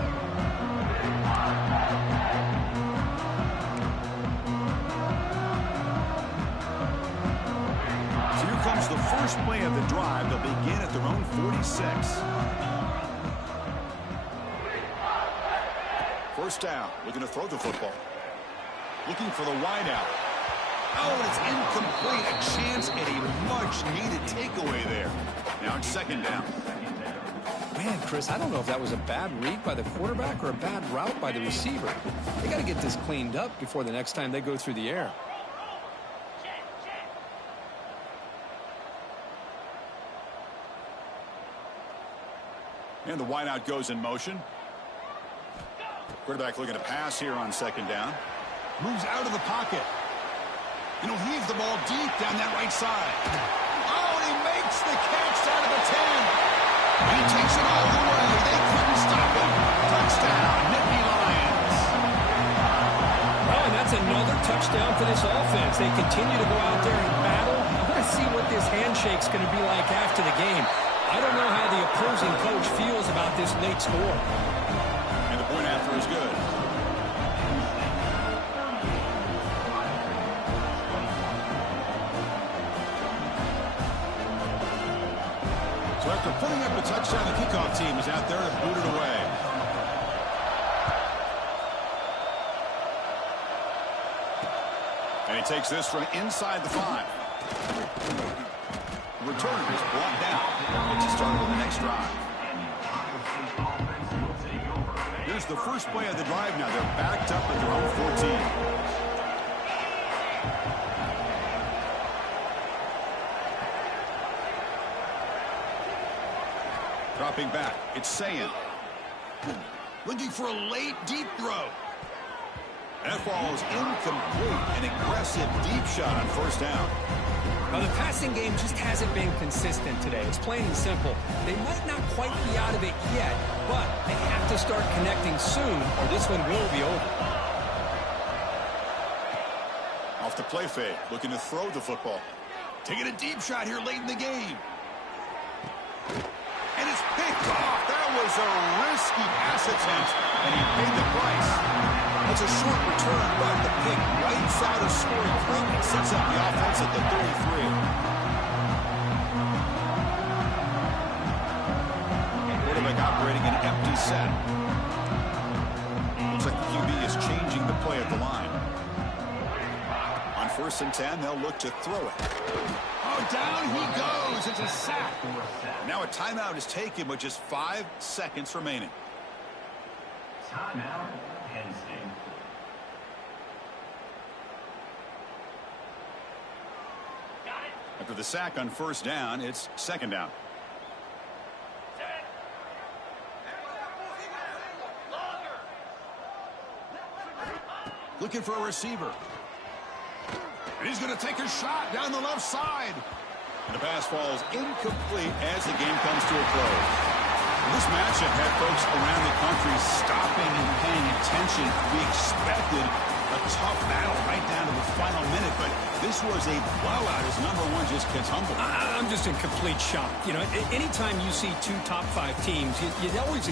So here comes the first play of the drive. They'll begin at their own 46. First down, looking to throw the football. Looking for the wideout. Oh, it's incomplete. A chance at a much-needed takeaway there. Now it's second down. Man, Chris, I don't know if that was a bad read by the quarterback or a bad route by the receiver. They got to get this cleaned up before the next time they go through the air. And the wideout goes in motion. Quarterback looking to pass here on second down. Moves out of the pocket. And he'll heave the ball deep down that right side. Oh, and he makes the catch out of the 10. And he takes it all the way. They couldn't stop him. Touchdown, Nittany Lions. Oh, and that's another touchdown for this offense. They continue to go out there and battle. I want to see what this handshake's going to be like after the game. I don't know how the opposing coach feels about this late score. And the point after is good. So after putting up a touchdown, the kickoff team is out there to boot it away. And he takes this from inside the 5. The returner is brought down. Gets us started on the next drive. Here's the first play of the drive now. They're backed up at their own 14. Dropping back. It's St. Looking for a late deep throw. That falls incomplete. An aggressive deep shot on first down. Well, the passing game just hasn't been consistent today. It's plain and simple. They might not quite be out of it yet, but they have to start connecting soon or this one will be over. Off the play fake, looking to throw the football. Taking a deep shot here late in the game. And it's picked off. That was a risky pass attempt, and he paid the price. It's a short return, but the pick wipes out a scoring threat and sets up the offense at the 33. Quarterback operating an empty set. Looks like the QB is changing the play at the line. On 1st and 10, they'll look to throw it. Oh, down he goes. It's a sack. Now a timeout is taken with just 5 seconds remaining. Timeout, Penn State. After the sack on 1st down, it's 2nd down. Looking for a receiver. And he's going to take a shot down the left side. And the pass falls incomplete as the game comes to a close. This matchup had folks around the country stopping and paying attention. We expected a tough battle right down to the final minute, but this was a blowout as number 1 just gets humbled. I'm just in complete shock. You know, anytime you see 2 top 5 teams, you always...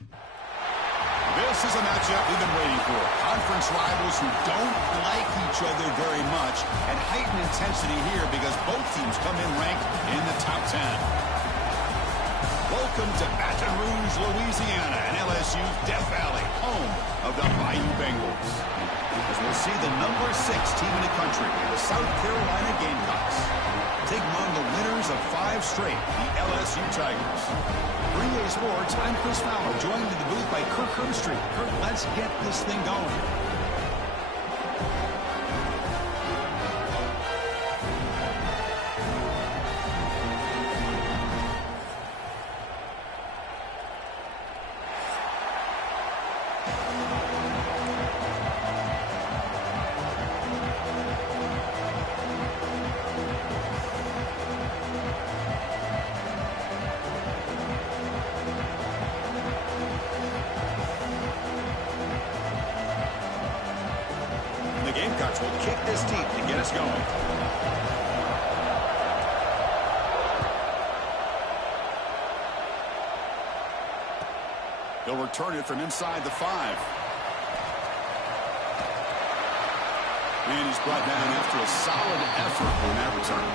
This is a matchup we've been waiting for. Conference rivals who don't like each other very much, and heightened intensity here because both teams come in ranked in the top 10. Welcome to Baton Rouge, Louisiana, and LSU's Death Valley, home of the Bayou Bengals. As we'll see the number 6 team in the country, the South Carolina Gamecocks, take on the winners of 5 straight, the LSU Tigers. For EA Sports, I'm Chris Fowler, joined in the booth by Kirk Herbstreit. Kirk, let's get this thing going. The Gamecocks will kick this deep to get us going. He'll return it from inside the 5. And he's brought down after a solid effort on that return.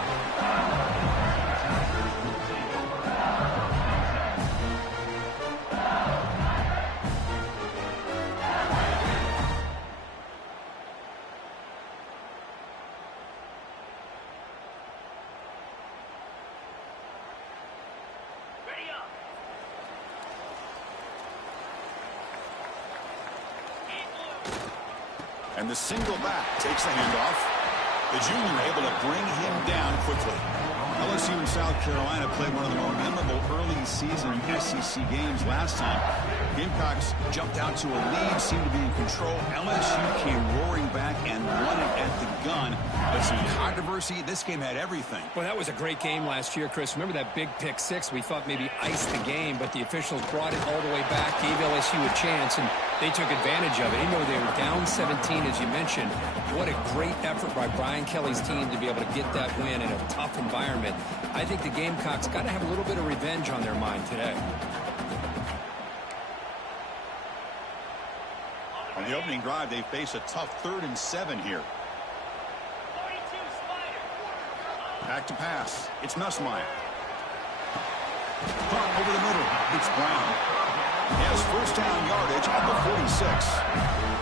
And the single back takes the handoff. The junior able to bring him down quickly. LSU and South Carolina played one of the more memorable early season SEC games last time. Gamecocks jumped out to a lead, seemed to be in control. LSU came roaring back and won it at the gun. But some controversy. This game had everything. Well, that was a great game last year, Chris. Remember that big pick 6? We thought maybe iced the game, but the officials brought it all the way back, gave LSU a chance, and they took advantage of it. Even though they were down 17, as you mentioned, what a great effort by Brian Kelly's team to be able to get that win in a tough environment. I think the Gamecocks got to have a little bit of revenge on their mind today. On the opening drive, they face a tough 3rd and 7 here. Back to pass. It's Nussmeier. Caught over the middle. It's Brown. He has first down yardage at the 46.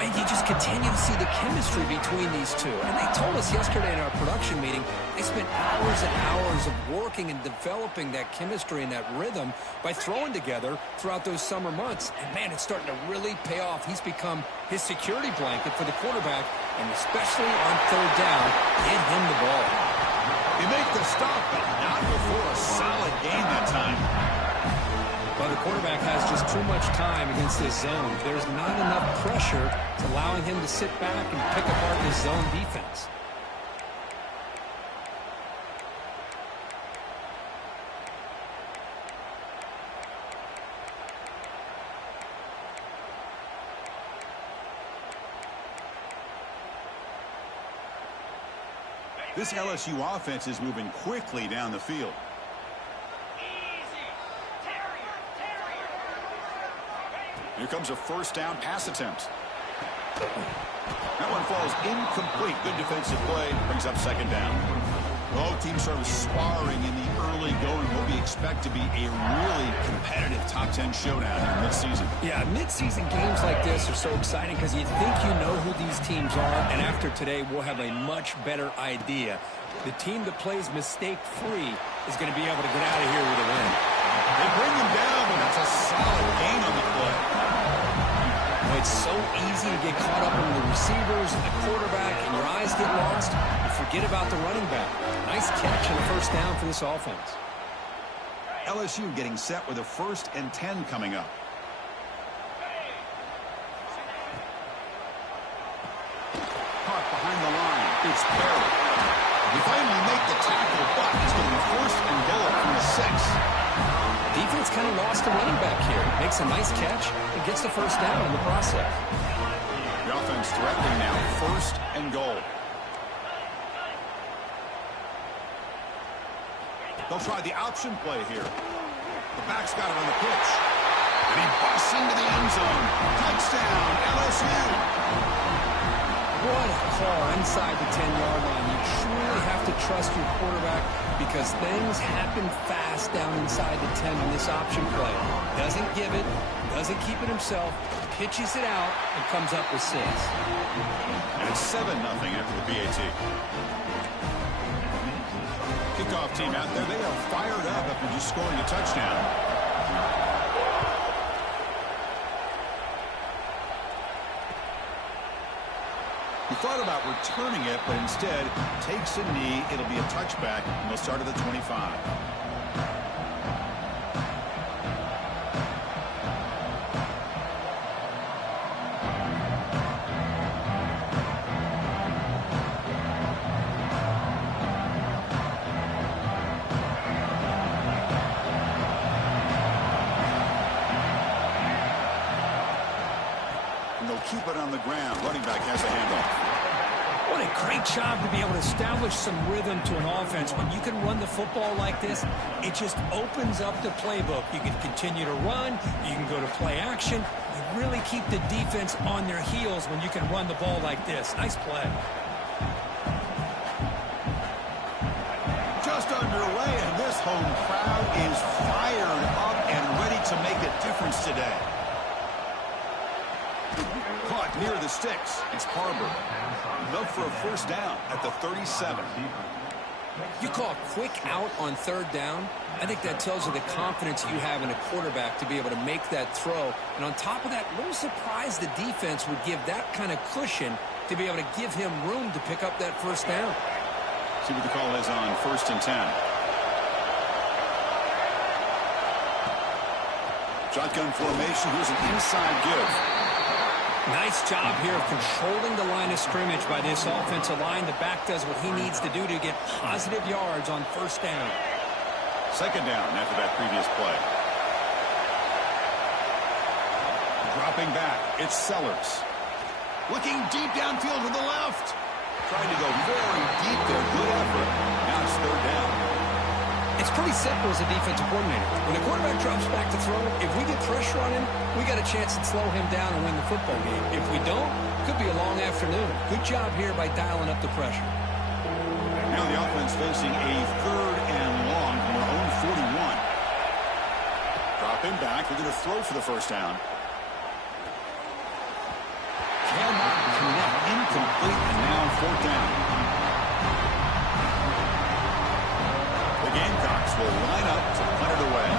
And you just continue to see the chemistry between these two. And they told us yesterday in our production meeting, they spent hours and hours of working and developing that chemistry and that rhythm by throwing together throughout those summer months. And, man, it's starting to really pay off. He's become his security blanket for the quarterback, and especially on 3rd down, get him the ball. They make the stop, but not before a solid game that time. Well, the quarterback has just too much time against this zone. There's not enough pressure to allowing him to sit back and pick apart this zone defense. This LSU offense is moving quickly down the field. Here comes a first down pass attempt. That one falls incomplete. Good defensive play. Brings up 2nd down. Both teams sort of sparring in the early going. What we expect to be a really competitive top 10 showdown here mid-season. Yeah, mid-season games like this are so exciting because you think you know who these teams are, and after today we'll have a much better idea. The team that plays mistake-free is going to be able to get out of here with a win. They bring him down, but that's a solid gain on the play. Well, it's so easy to get caught up in the receivers and the quarterback, and your eyes get lost. You forget about the running back. Nice catch and a first down for this offense. LSU getting set with a 1st and 10 coming up. Caught behind the line. It's Barry. They finally make the tackle, but it's going to be 1st and goal from the 6. Defense kind of lost the running back here. Makes a nice catch and gets the first down in the process. The offense threatening now, 1st and goal. They'll try the option play here. The back's got it on the pitch. And he busts into the end zone. Touchdown, LSU. What a call inside the 10-yard line. You truly have to trust your quarterback because things happen fast down inside the 10 on this option play. Doesn't give it, doesn't keep it himself, pitches it out, and comes up with 6. And it's 7-0 after the PAT. Kickoff team out there, they are fired up after just scoring a touchdown. He thought about returning it, but instead takes a knee. It'll be a touchback, and they'll start at the 25. And they'll keep it on the ground. Running back has a handoff. What a great job to be able to establish some rhythm to an offense. When you can run the football like this, it just opens up the playbook. You can continue to run. You can go to play action. You really keep the defense on their heels when you can run the ball like this. Nice play. Just underway, and this home crowd is fired up and ready to make a difference today. Caught near the sticks. It's Harbor. Up for a first down at the 37. You call quick out on 3rd down. I think that tells you the confidence you have in a quarterback to be able to make that throw. And on top of that, a little surprised the defense would give that kind of cushion to be able to give him room to pick up that first down. See what the call is on 1st and 10. Shotgun formation. Here's an inside give. Nice job here of controlling the line of scrimmage by this offensive line. The back does what he needs to do to get positive yards on 1st down. 2nd down after that previous play. Dropping back, it's Sellers. Looking deep downfield to the left. Trying to go very deep there. Good effort. Now it's 3rd down. It's pretty simple as a defensive coordinator. When the quarterback drops back to throw, if we get pressure on him, we got a chance to slow him down and win the football game. If we don't, could be a long afternoon. Good job here by dialing up the pressure. Now the offense facing a 3rd and long from their own 41. Drop him back. They're going to throw for the first down. Cannot connect. Incomplete. And now 4th down. The Gamecocks will line up to punt it away.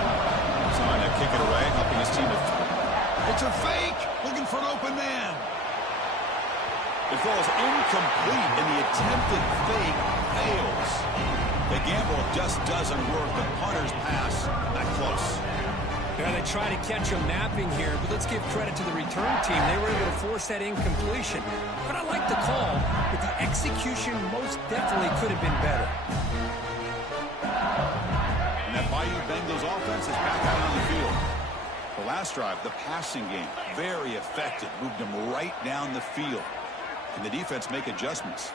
Trying to kick it away, helping his team. It's a fake. Looking for an open man. It falls incomplete, and the attempted fake fails. The gamble just doesn't work. The punter's pass, not close. Yeah, they try to catch him napping here, but let's give credit to the return team. They were able to force that incompletion. But I like the call, but the execution most definitely could have been better. And that Bayou Bengals offense is back out on the field. The last drive, the passing game, very effective. Moved them right down the field. Can the defense make adjustments?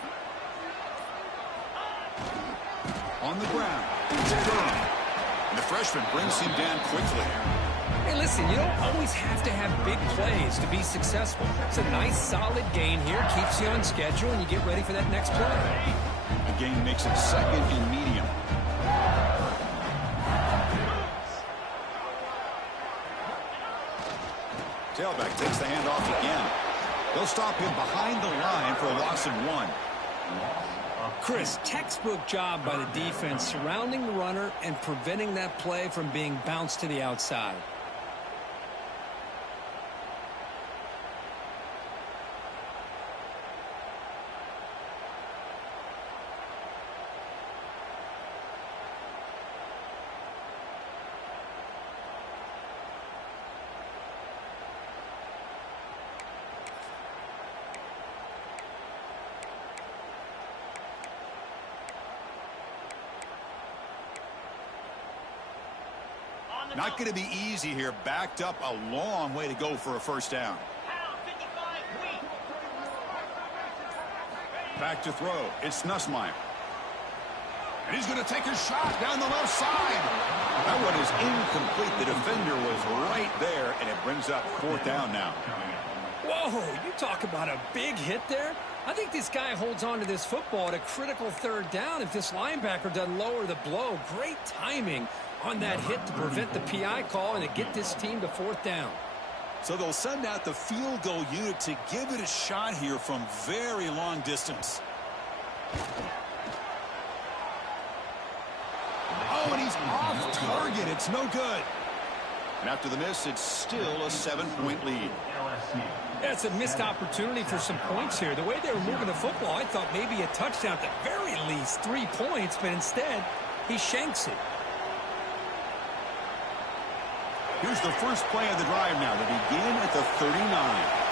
On the ground, it's Durham. And the freshman brings him down quickly. Hey, listen, you don't always have to have big plays to be successful. It's a nice, solid gain here. Keeps you on schedule, and you get ready for that next play. The gain makes it 2nd and medium. Tailback takes the handoff again. They'll stop him behind the line for a loss of 1. Chris, textbook job by the defense surrounding the runner and preventing that play from being bounced to the outside. Not going to be easy here. Backed up a long way to go for a first down. Back to throw. It's Nussmeier. And he's going to take a shot down the left side. That one is incomplete. The defender was right there, and it brings up 4th down now. Whoa, you talk about a big hit there. I think this guy holds on to this football at a critical 3rd down if this linebacker doesn't lower the blow. Great timing on that hit to prevent the PI call and to get this team to 4th down. So they'll send out the field goal unit to give it a shot here from very long distance. Oh, and he's off target. It's no good. And after the miss, it's still a 7-point lead. Yeah, it's a missed opportunity for some points here. The way they were moving the football, I thought maybe a touchdown, at the very least 3 points, but instead, he shanks it. Here's the first play of the drive now. They begin at the 39.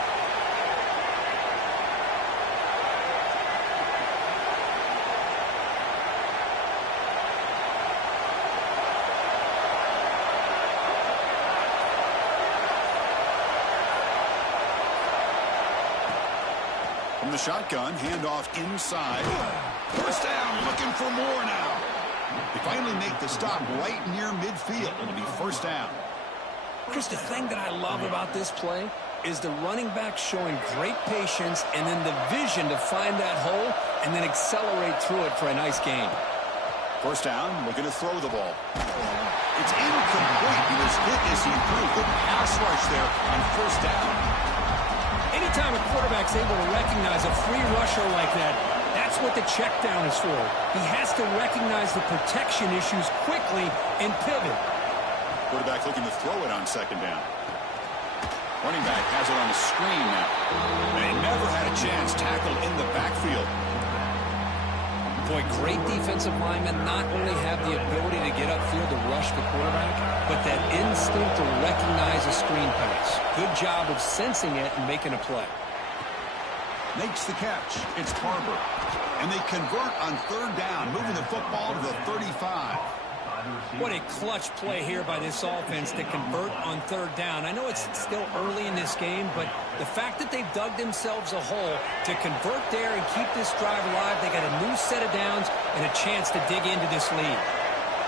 From the shotgun, handoff inside. First down, looking for more now. They finally make the stop right near midfield. It'll be first down. Chris, the thing that I love about this play is the running back showing great patience and then the vision to find that hole and then accelerate through it for a nice gain. First down, looking to throw the ball. It's incomplete. He was hit as he threw. Good pass rush there on first down. Anytime a quarterback's able to recognize a free rusher like that, that's what the check down is for. He has to recognize the protection issues quickly and pivot. Quarterback looking to throw it on second down. Running back has it on the screen now. They never had a chance tackled in the backfield. Boy, great defensive linemen not only have the ability to get upfield to rush the quarterback, but that instinct to recognize a screen pass. Good job of sensing it and making a play. Makes the catch. It's Barber. And they convert on third down, moving the football to the 35. What a clutch play here by this offense to convert on third down. I know it's still early in this game, but the fact that they've dug themselves a hole to convert there and keep this drive alive, they got a new set of downs and a chance to dig into this lead.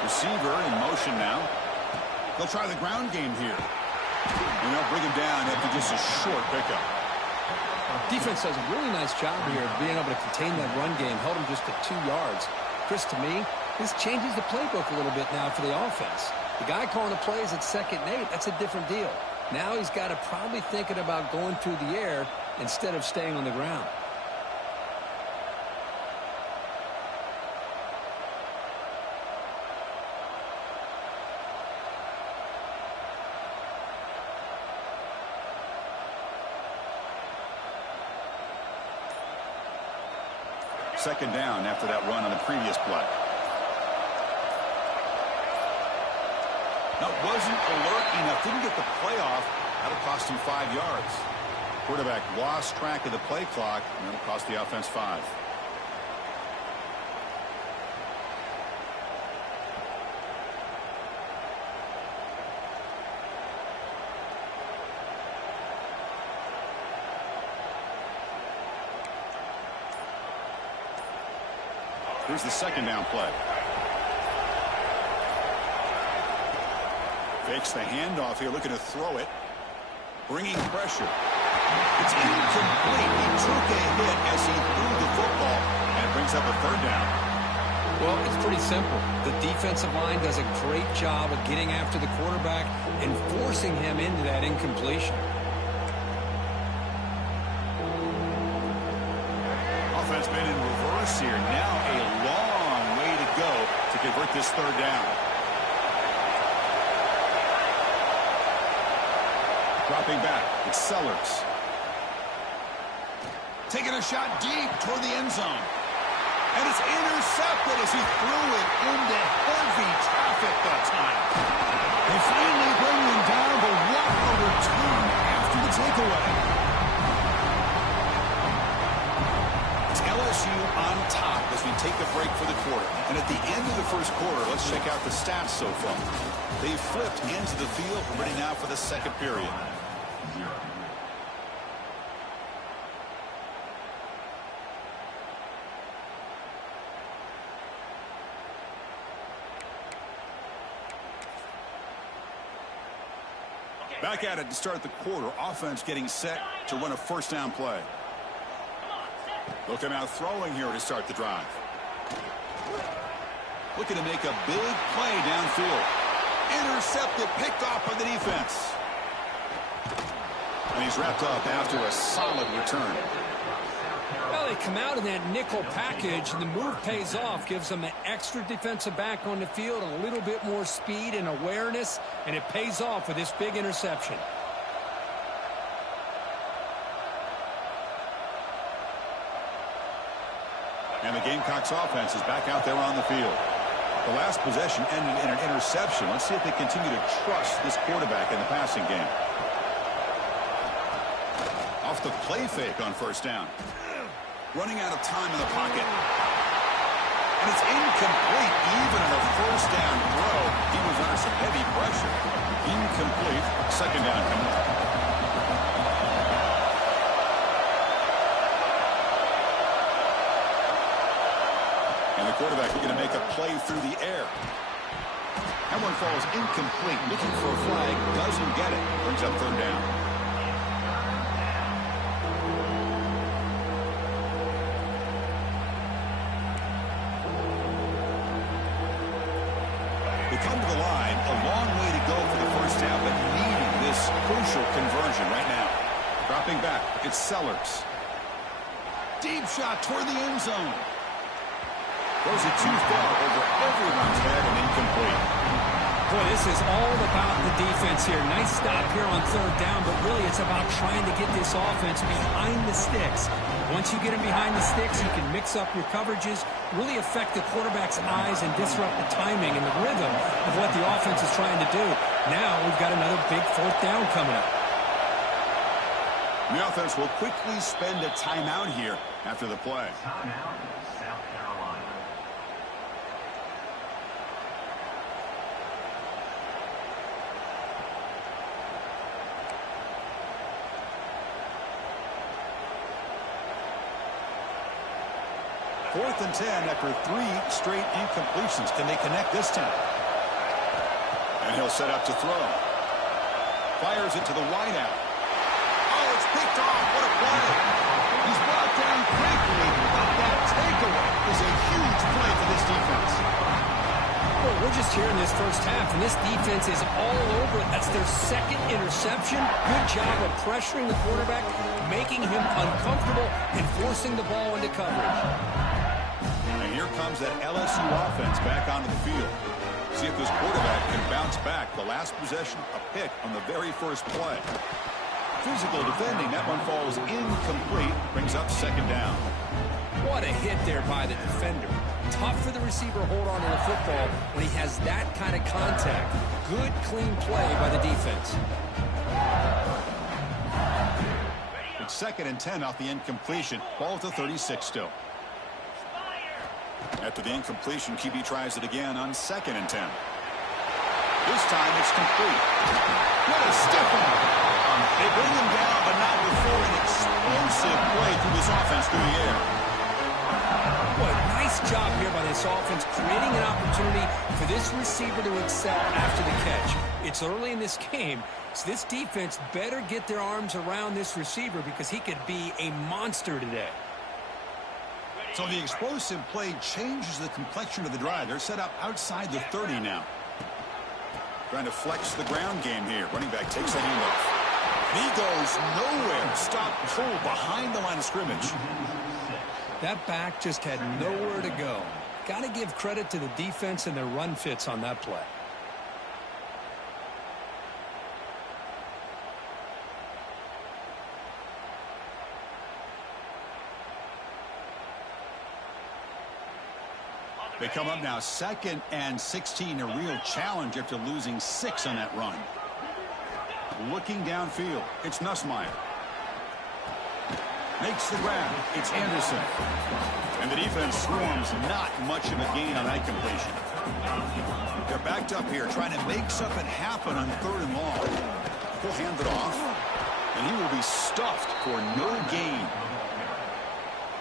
Receiver in motion now. They'll try the ground game here. And they'll bring him down after just a short pickup. Defense does a really nice job here of being able to contain that run game, held him just to 2 yards. Chris, to me, this changes the playbook a little bit now for the offense. The guy calling the plays at 2nd and 8, that's a different deal. Now he's got to probably thinking about going through the air instead of staying on the ground. Second down after that run on the previous play. Now, wasn't alert enough. Didn't get the play off. That'll cost him 5 yards. Quarterback lost track of the play clock, and that'll cost the offense 5. Here's the second down play. Fakes the handoff here, looking to throw it. Bringing pressure. It's incomplete. He took a hit as he threw the football, and it brings up a third down. Well, it's pretty simple. The defensive line does a great job of getting after the quarterback and forcing him into that incompletion. Offense been in reverse here. Now a long way to go to convert this third down. Dropping back, it's Sellers. Taking a shot deep toward the end zone. And it's intercepted as he threw it into heavy traffic that time. They finally bring him down, but what a return after the takeaway. It's LSU on top as we take a break for the quarter. And at the end of the first quarter, let's check out the stats so far. They flipped into the field, ready now for the second period. Back at it to start the quarter. Offense getting set to run a first down play. Looking out throwing here to start the drive. Looking to make a big play downfield. Intercepted, picked off by the defense. And he's wrapped up after a solid return. Well, they come out in that nickel package, and the move pays off, gives them an extra defensive back on the field, a little bit more speed and awareness, and it pays off with this big interception. And the Gamecocks offense is back out there on the field. The last possession ended in an interception. Let's see if they continue to trust this quarterback in the passing game. Off the play fake on first down. Running out of time in the pocket. And it's incomplete. Even in a first down throw, he was under some heavy pressure. Incomplete. Second down coming up. And the quarterback is going to make a play through the air. That one falls incomplete. Looking for a flag. Doesn't get it. Brings up third down. They come to the line, a long way to go for the first down, but needing this crucial conversion right now. Dropping back, it's Sellers. Deep shot toward the end zone. Throws it too far over everyone's head and incomplete. Boy, this is all about the defense here. Nice stop here on third down, but really it's about trying to get this offense behind the sticks. Once you get him behind the sticks, you can mix up your coverages, really affect the quarterback's eyes and disrupt the timing and the rhythm of what the offense is trying to do. Now we've got another big fourth down coming up. The offense will quickly spend a timeout here after the play. Timeout, South Carolina. Fourth and 10 after 3 straight incompletions. Can they connect this time? And he'll set up to throw. Fires it to the wideout. Oh, it's picked off. What a play. He's brought down quickly, but that takeaway is a huge play for this defense. Well, we're just here in this first half, and this defense is all over it. That's their second interception. Good job of pressuring the quarterback, making him uncomfortable, and forcing the ball into coverage. And here comes that LSU offense back onto the field. See if this quarterback can bounce back. The last possession, a pick on the very first play. Physical defending. That one falls incomplete. Brings up second down. What a hit there by the defender. Tough for the receiver to hold on to the football when he has that kind of contact. Good, clean play by the defense. It's second and 10 off the incompletion. Ball to 36 still. After the incompletion, QB tries it again on second and 10. This time it's complete. What a stiff one. They bring him down, but not before an explosive play through this offense through the air. What a nice job here by this offense, creating an opportunity for this receiver to excel after the catch. It's early in this game, so this defense better get their arms around this receiver because he could be a monster today. So the explosive play changes the complexion of the drive. They're set up outside the 30 now. Trying to flex the ground game here. Running back takes the handoff. And he goes nowhere. Stop pull behind the line of scrimmage. That back just had nowhere to go. Got to give credit to the defense and their run fits on that play. They come up now second and 16. A real challenge after losing 6 on that run. Looking downfield. It's Nussmeier. Makes the grab. It's Anderson. And the defense swarms. Not much of a gain on that completion. They're backed up here trying to make something happen on third and long. He'll hand it off. And he will be stuffed for no gain.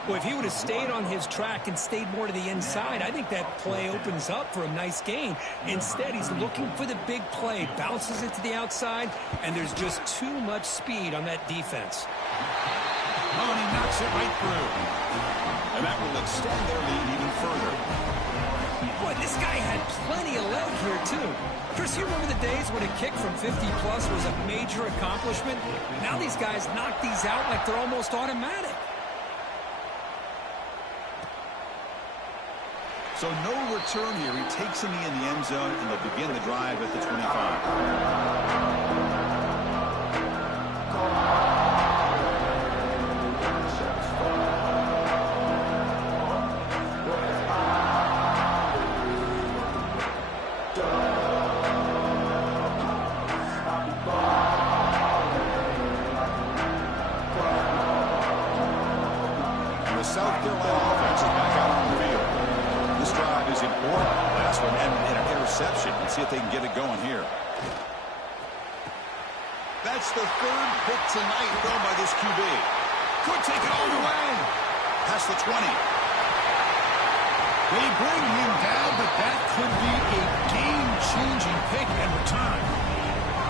Well, if he would have stayed on his track and stayed more to the inside, I think that play opens up for a nice gain. Instead, he's looking for the big play, bounces it to the outside, and there's just too much speed on that defense. Oh, and he knocks it right through. And that will extend their lead even further. Boy, this guy had plenty of leg here, too. Chris, you remember the days when a kick from 50-plus was a major accomplishment? Now these guys knock these out like they're almost automatic. So no return here. He takes a knee in the end zone, and they'll begin the drive at the 25. South Carolina offense is back out on the field. This drive is important. Last one ended in an interception. Let's see if they can get it going here. That's the third pick tonight thrown by this QB. Could take it all the way. Past the 20. They bring him down, but that could be a game-changing pick and return.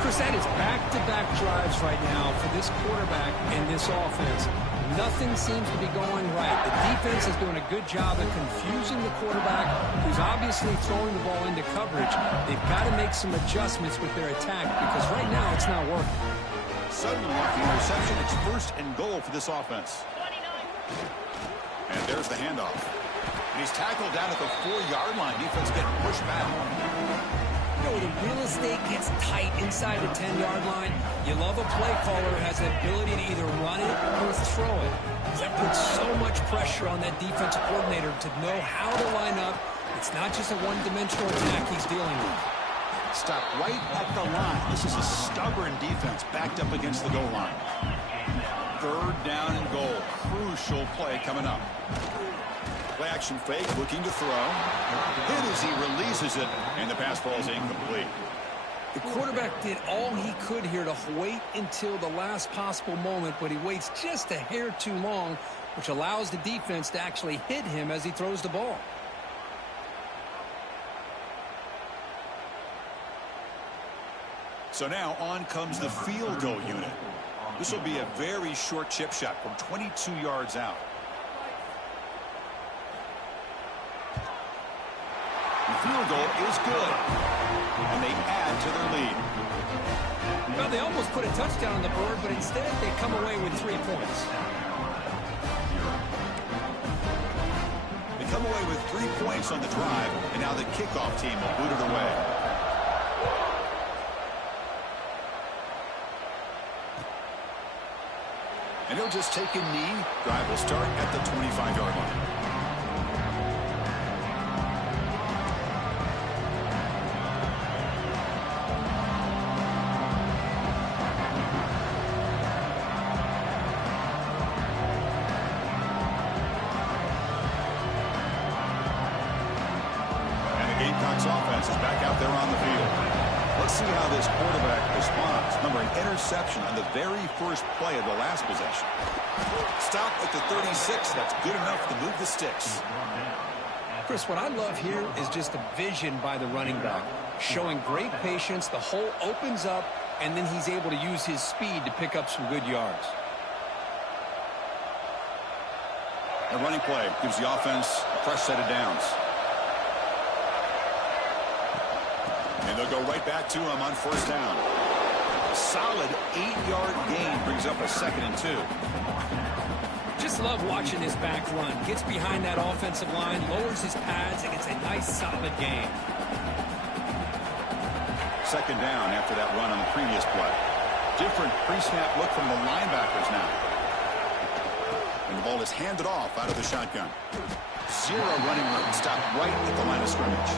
Chris, that is back-to-back drives right now for this quarterback and this offense. Nothing seems to be going right. The defense is doing a good job of confusing the quarterback, who's obviously throwing the ball into coverage. They've got to make some adjustments with their attack because right now it's not working. Suddenly off the interception, it's first and goal for this offense. And there's the handoff. And he's tackled down at the 4-yard line. Defense getting pushed back. You know, the real estate gets tight inside the 10-yard line. You love a play caller who has the ability to either run it or throw it. That puts so much pressure on that defensive coordinator to know how to line up. It's not just a one-dimensional attack he's dealing with. Stop right at the line. This is a stubborn defense backed up against the goal line. Third down and goal. Crucial play coming up. Play action fake, looking to throw. Hit as he releases it, and the pass falls incomplete. The quarterback did all he could here to wait until the last possible moment, but he waits just a hair too long, which allows the defense to actually hit him as he throws the ball. So now on comes the field goal unit. This will be a very short chip shot from 22 yards out. The field goal is good, and they add to their lead. Well, they almost put a touchdown on the board, but instead they come away with 3 points. They come away with 3 points on the drive, and now the kickoff team will boot it away. And he'll just take a knee. Drive will start at the 25-yard line. Offense is back out there on the field. Let's see how this quarterback responds. Remember, an interception on the very first play of the last possession. Stop at the 36. That's good enough to move the sticks. Chris, what I love here is just the vision by the running back. Showing great patience, the hole opens up, and then he's able to use his speed to pick up some good yards. A running play gives the offense a fresh set of downs. And they'll go right back to him on first down. Solid 8-yard gain brings up a 2nd and 2. Just love watching his back run. Gets behind that offensive line, lowers his pads, and gets a nice solid gain. 2nd down after that run on the previous play. Different pre-snap look from the linebackers now. And the ball is handed off out of the shotgun. 0 running room. Stop right at the line of scrimmage.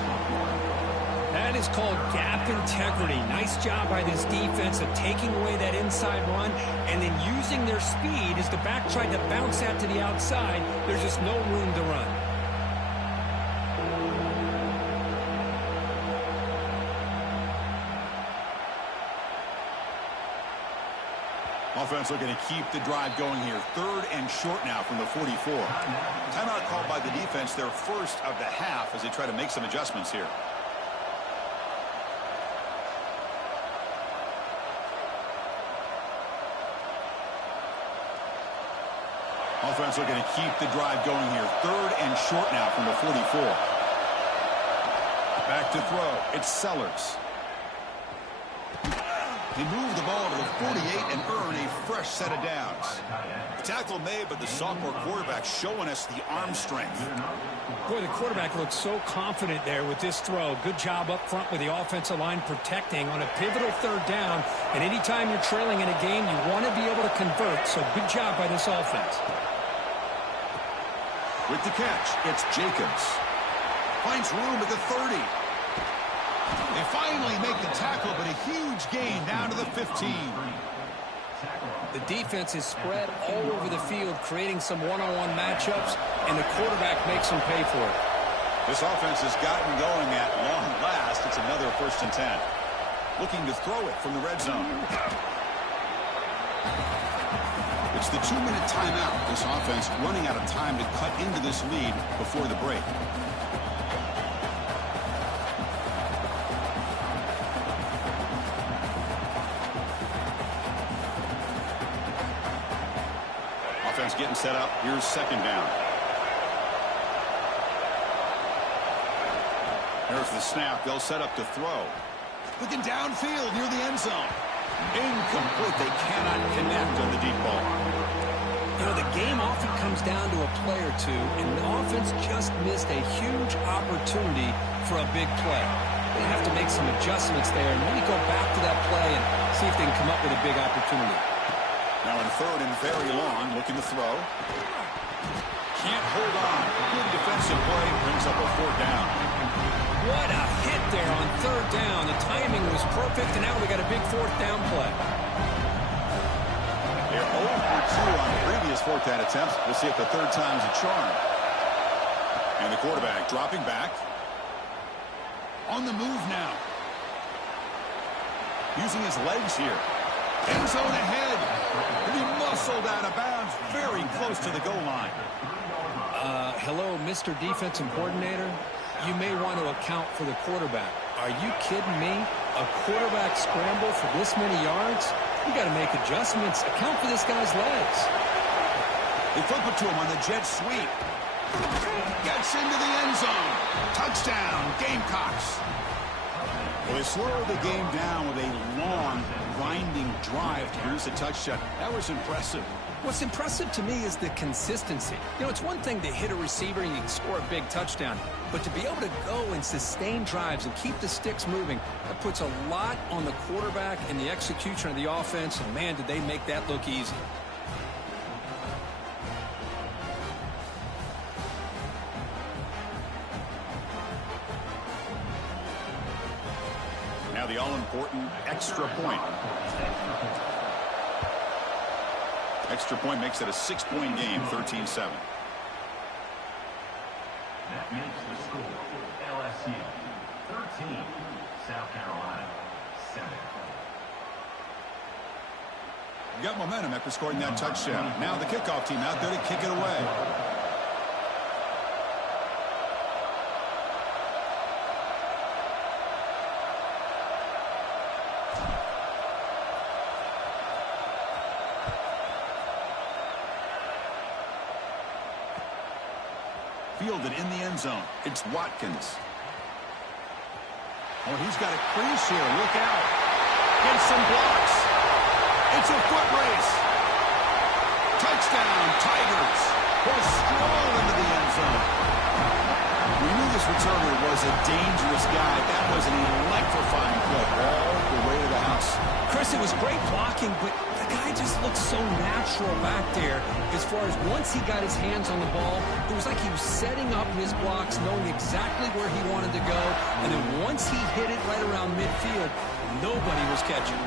That is called gap integrity. Nice job by this defense of taking away that inside run and then using their speed as the back tried to bounce that to the outside. There's just no room to run. Offense looking to keep the drive going here. 3rd and short now from the 44. Timeout called by the defense, their first of the half, as they try to make some adjustments here. Offense looking to keep the drive going here. 3rd and short now from the 44. Back to throw. It's Sellers. He moved the ball to the 48 and earned a fresh set of downs. Tackle made, but the sophomore quarterback showing us the arm strength. Boy, the quarterback looks so confident there with this throw. Good job up front with the offensive line protecting on a pivotal 3rd down. And anytime you're trailing in a game, you want to be able to convert. So good job by this offense. With the catch, it's Jacobs. Finds room at the 30. They finally make the tackle, but a huge gain down to the 15. The defense is spread all over the field, creating some one-on-one matchups, and the quarterback makes them pay for it. This offense has gotten going at long last. It's another 1st and 10. Looking to throw it from the red zone. It's the 2-minute timeout. This offense running out of time to cut into this lead before the break. Offense getting set up. Here's 2nd down. There's the snap. They'll set up to throw. Looking downfield near the end zone. Incomplete. They cannot connect on the deep ball. You know, the game often comes down to a play or two, and the offense just missed a huge opportunity for a big play. They have to make some adjustments there and maybe go back to that play and see if they can come up with a big opportunity. Now in 3rd and very long, looking to throw. Can't hold on. Good defensive play. Brings up a 4th down. What a hit there on 3rd down. The timing was perfect, and now we got a big 4th down play. They're 0 for 2 on previous 4th down attempts. We'll see if the 3rd time's a charm. And the quarterback dropping back. On the move now. Using his legs here. End zone ahead. And he muscled out of bounds very close to the goal line. Hello, Mr. Defensive Coordinator. You may want to account for the quarterback. Are you kidding me? A quarterback scramble for this many yards? You got to make adjustments. Account for this guy's legs. They flip it to him on the jet sweep. Gets into the end zone. Touchdown, Gamecocks. Well, they slowed the game down with a long, grinding drive to produce a touchdown. That was impressive. What's impressive to me is the consistency. You know, it's one thing to hit a receiver and you can score a big touchdown, but to be able to go and sustain drives and keep the sticks moving, that puts a lot on the quarterback and the execution of the offense, and man, did they make that look easy. Now the all-important extra point. Extra point makes it a 6-point game, 13-7. That makes the score LSU 13, South Carolina 7. Got momentum after scoring that touchdown. Now the kickoff team out there to kick it away. Fielded in the end zone. It's Watkins. Oh, he's got a crease here. Look out. Gets some blocks. It's a foot race. Touchdown, Tigers. Will stroll into the end zone. We knew this returner was a dangerous guy. That was an electrifying play all the way to the house. Chris, it was great blocking, but the guy just looked so natural back there. As far as once he got his hands on the ball, it was like he was setting up his blocks, knowing exactly where he wanted to go. And then once he hit it right around midfield, nobody was catching.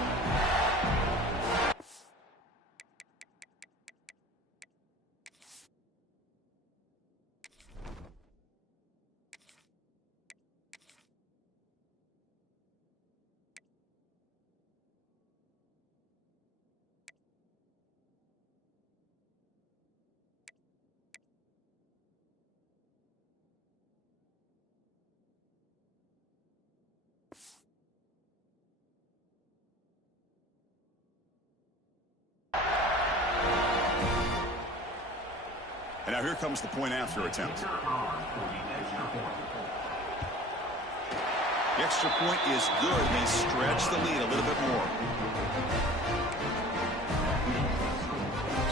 And now here comes the point after attempt. The extra point is good. They stretch the lead a little bit more.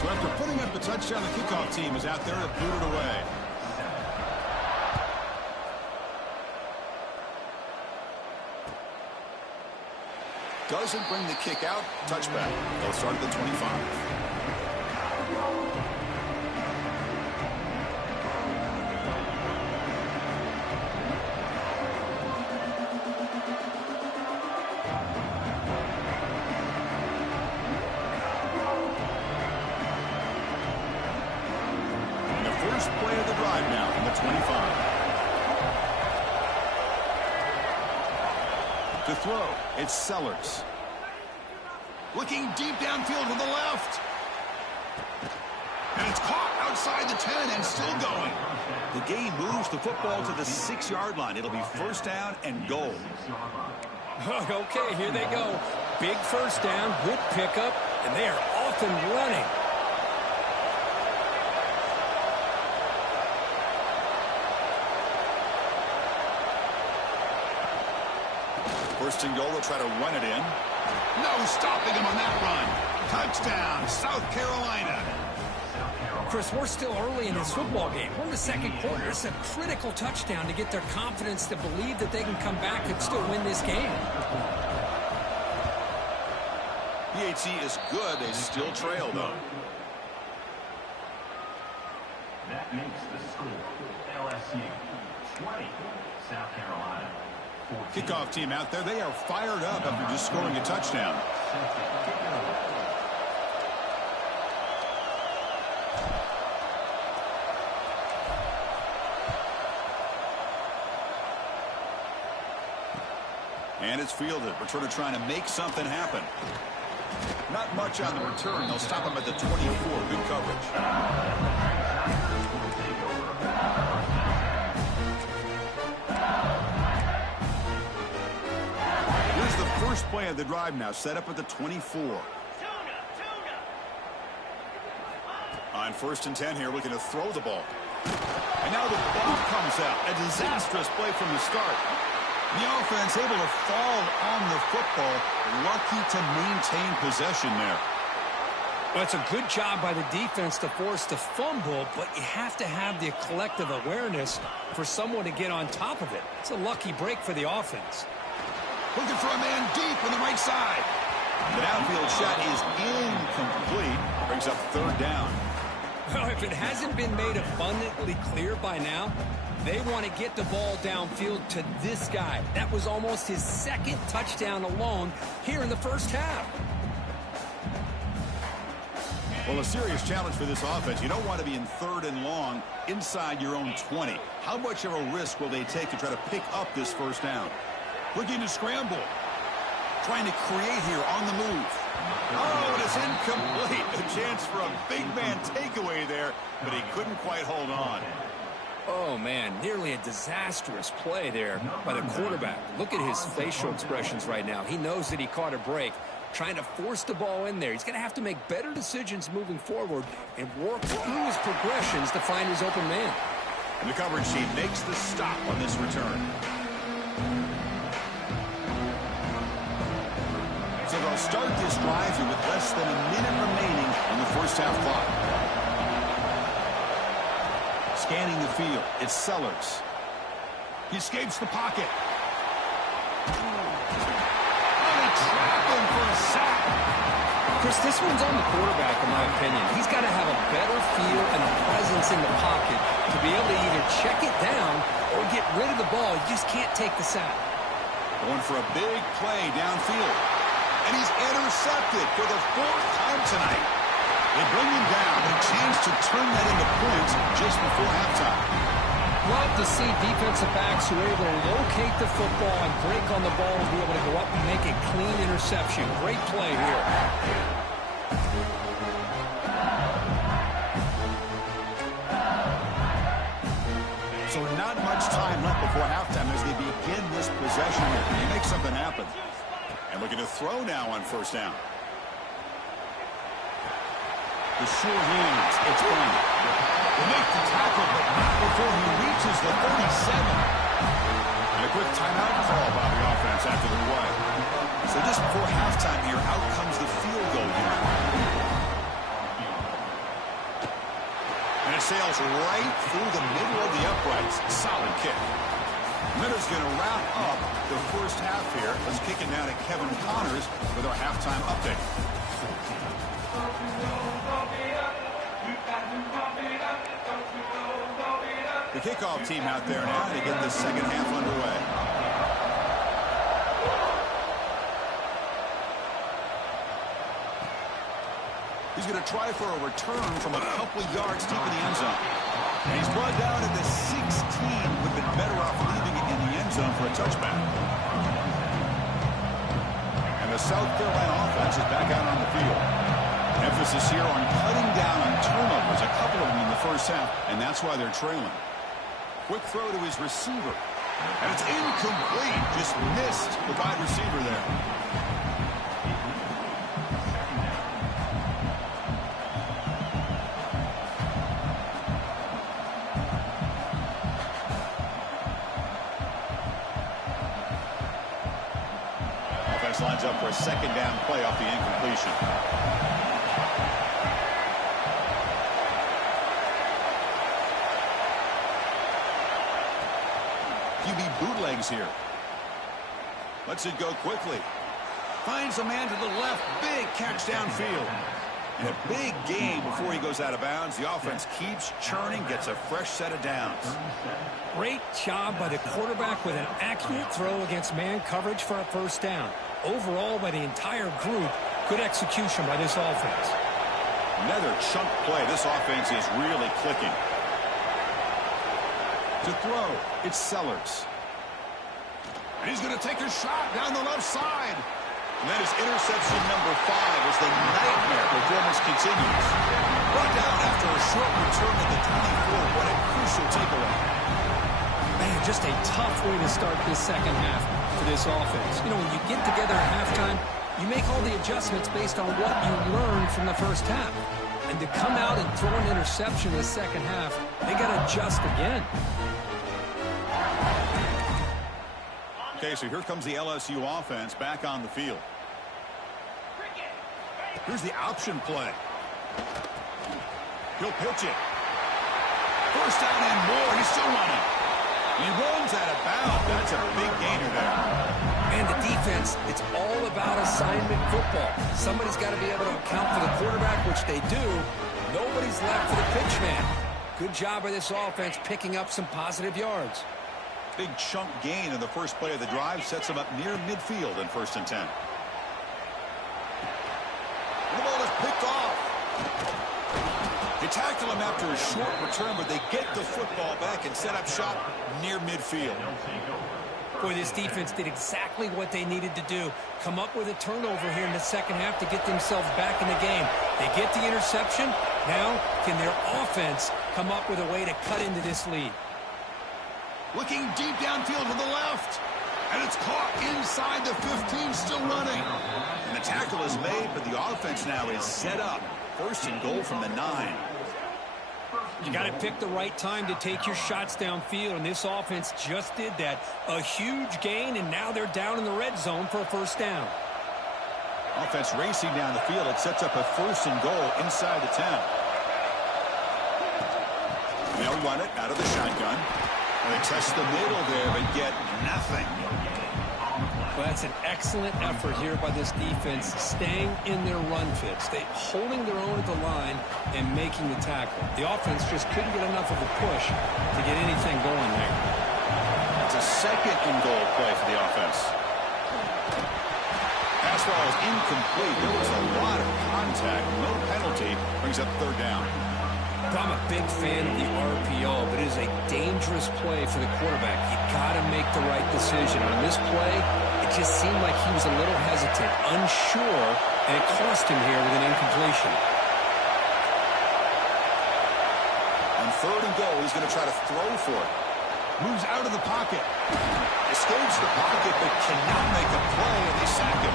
So after putting up the touchdown, the kickoff team is out there to boot it away. Doesn't bring the kick out. Touchback. They'll start at the 25. And the first play of the drive now from the 25. To throw, it's Sellers. Looking deep downfield to the left. And it's caught outside the 10 and still going. The game moves the football to the 6-yard line. It'll be first down and goal. Okay, here they go. Big first down, good pickup, and they are off and running. First and goal, they'll try to run it in. No stopping him on that run. Touchdown, South Carolina. Chris, we're still early in this football game. We're in the second quarter. It's a critical touchdown to get their confidence to believe that they can come back and still win this game. PHC is good. They still trail, though. That makes the score. LSU 20, South Carolina. Kickoff team out there. They are fired up after just scoring a touchdown. And it's fielded. Returner trying to make something happen. Not much on the return. They'll stop him at the 24. Good coverage. First play of the drive now, set up at the 24. On first and 10 here, looking to throw the ball. And now the ball comes out. A disastrous play from the start. The offense able to fall on the football. Lucky to maintain possession there. Well, it's a good job by the defense to force the fumble, but you have to have the collective awareness for someone to get on top of it. It's a lucky break for the offense. Looking for a man deep on the right side. The downfield shot is incomplete. Brings up third down. Well, if it hasn't been made abundantly clear by now, they want to get the ball downfield to this guy. That was almost his second touchdown alone here in the first half. Well, a serious challenge for this offense. You don't want to be in third and long inside your own 20. How much of a risk will they take to try to pick up this first down? Looking to scramble. Trying to create here on the move. Oh, and it's incomplete. A chance for a big man takeaway there, but he couldn't quite hold on. Oh, man, nearly a disastrous play there by the quarterback. Look at his facial expressions right now. He knows that he caught a break, trying to force the ball in there. He's going to have to make better decisions moving forward and work through his progressions to find his open man. And the coverage team makes the stop on this return. So they'll start this drive here with less than a minute remaining on the first half clock. Scanning the field, it's Sellers. He escapes the pocket. And they trap him for a sack. Chris, this one's on the quarterback, in my opinion. He's got to have a better feel and a presence in the pocket to be able to either check it down or get rid of the ball. You just can't take the sack. Going for a big play downfield. And he's intercepted for the fourth time tonight. They bring him down. A chance to turn that into points just before halftime. Love to see defensive backs who are able to locate the football and break on the ball and be able to go up and make a clean interception. Great play here. So not much time left before halftime as they begin this possession here. Can you make something happen? And looking to throw now on first down. The sure hands. It's Brown. They make the tackle, but not before he reaches the 37. And a quick timeout call by the offense after the play. So just before halftime here, out comes the field goal unit. And it sails right through the middle of the uprights. Solid kick. Miller's going to wrap up the first half here. Let's kick it now to Kevin Connors with our halftime update. The kickoff team out there now to get the second half underway. He's going to try for a return from a couple yards deep in the end zone. And he's brought down at the 16. Would have been better off leaving it in the end zone for a touchback. And the South Carolina offense is back out on the field. Emphasis here on cutting down on turnovers, a couple of them in the first half, and that's why they're trailing. Quick throw to his receiver. And it's incomplete. Just missed the wide receiver there. Offense lines up for a second down play off the incompletion. QB bootlegs here. Lets it go quickly. Finds a man to the left. Big catch downfield. And a big gain before he goes out of bounds. The offense keeps churning, gets a fresh set of downs. Great job by the quarterback with an accurate throw against man coverage for a first down. Overall, by the entire group, good execution by this offense. Another chunk play. This offense is really clicking. To throw, it's Sellers. And he's going to take a shot down the left side. And that is interception number 5 as the nightmare performance continues. Brought down after a short return at the 24. What a crucial takeaway. Man, just a tough way to start this second half for this offense. You know, when you get together at halftime, you make all the adjustments based on what you learned from the first half. And to come out and throw an interception in the second half, they got to adjust again. Okay, so here comes the LSU offense back on the field. Here's the option play. He'll pitch it. First down and more. He's still running. He runs out of bounds. That's a big gainer there. And the defense, it's all about assignment football. Somebody's got to be able to account for the quarterback, which they do. Nobody's left for the pitch man. Good job by this offense picking up some positive yards. Big chunk gain in the first play of the drive sets him up near midfield in 1st and 10. The ball is picked off. They tackle him after a short return, but they get the football back and set up shop near midfield. Boy, this defense did exactly what they needed to do. Come up with a turnover here in the second half to get themselves back in the game. They get the interception. Now, can their offense come up with a way to cut into this lead? Looking deep downfield to the left. And it's caught inside the 15, still running. And the tackle is made, but the offense now is set up. 1st and goal from the 9. You got to pick the right time to take your shots downfield, and this offense just did that. A huge gain, and now they're down in the red zone for a first down. Offense racing down the field. It sets up a 1st and goal inside the 10. They'll run it out of the shotgun. They test the middle there, but get nothing. Well, that's an excellent effort here by this defense, staying in their run fits. They holding their own at the line and making the tackle. The offense just couldn't get enough of a push to get anything going there. It's a 2nd and goal play for the offense. Pass ball is incomplete. There was a lot of contact. No penalty. Brings up 3rd down. I'm a big fan of the RPO, but it is a dangerous play for the quarterback. You got to make the right decision. On this play, it just seemed like he was a little hesitant, unsure, and it cost him here with an incompletion. On 3rd and goal, he's going to try to throw for it. Moves out of the pocket. Escapes the pocket, but cannot make a play, and they sack him.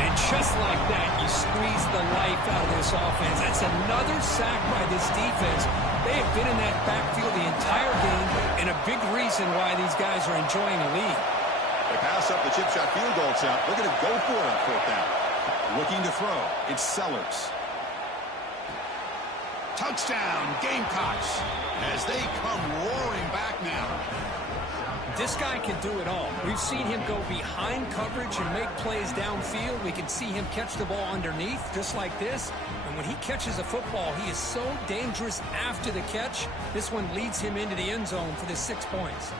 And And just like that, you squeeze the life out of this offense. That's another sack by this defense. They have been in that backfield the entire game, and a big reason why these guys are enjoying a lead. They pass up the chip shot field goal attempt. They're going to go for it on fourth down. Looking to throw. It's Sellers. Touchdown, Gamecocks, as they come roaring back now. This guy can do it all. We've seen him go behind coverage and make plays downfield. We can see him catch the ball underneath, just like this. And when he catches a football, he is so dangerous after the catch. This one leads him into the end zone for the 6 points.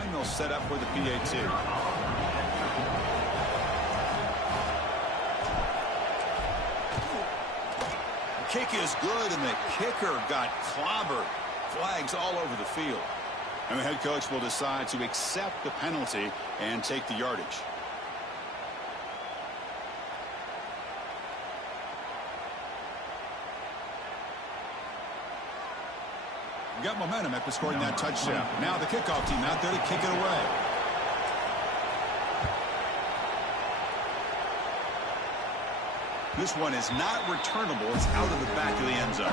And they'll set up for the PAT. Kick is good, and the kicker got clobbered. Flags all over the field. And the head coach will decide to accept the penalty and take the yardage. Got momentum after scoring that touchdown. Now the kickoff team out there to kick it away. This one is not returnable. It's out of the back of the end zone.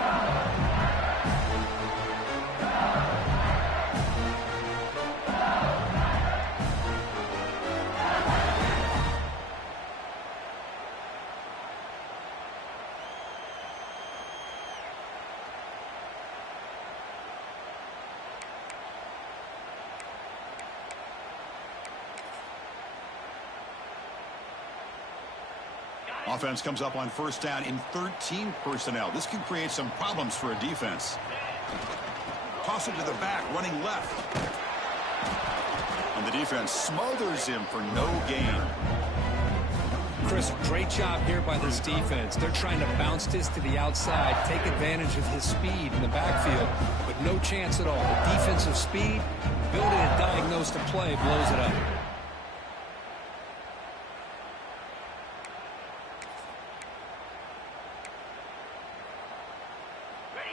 Offense comes up on first down in 13 personnel. This can create some problems for a defense. Toss it to the back, running left. And the defense smothers him for no gain. Chris, great job here by this defense. They're trying to bounce this to the outside, take advantage of his speed in the backfield, but no chance at all. The defensive speed, ability to diagnose the play, blows it up.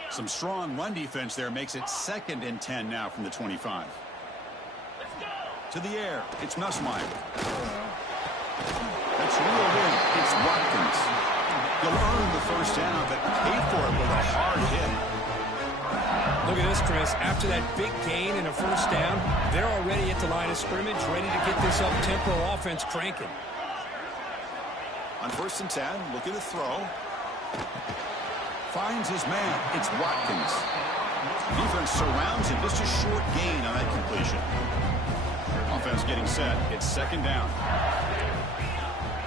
Some strong run defense there makes it 2nd and 10 now from the 25. To the air, it's Nussmeier. That's reeled in. It's Watkins. He'll earn the first down, but paid for it with a hard hit. Look at this, Chris. After that big gain and a first down, they're already at the line of scrimmage, ready to get this up-tempo offense cranking. On 1st and 10, looking to throw. Finds his man. It's Watkins. Defense surrounds him. Just a short gain on that completion. Offense getting set. It's 2nd down.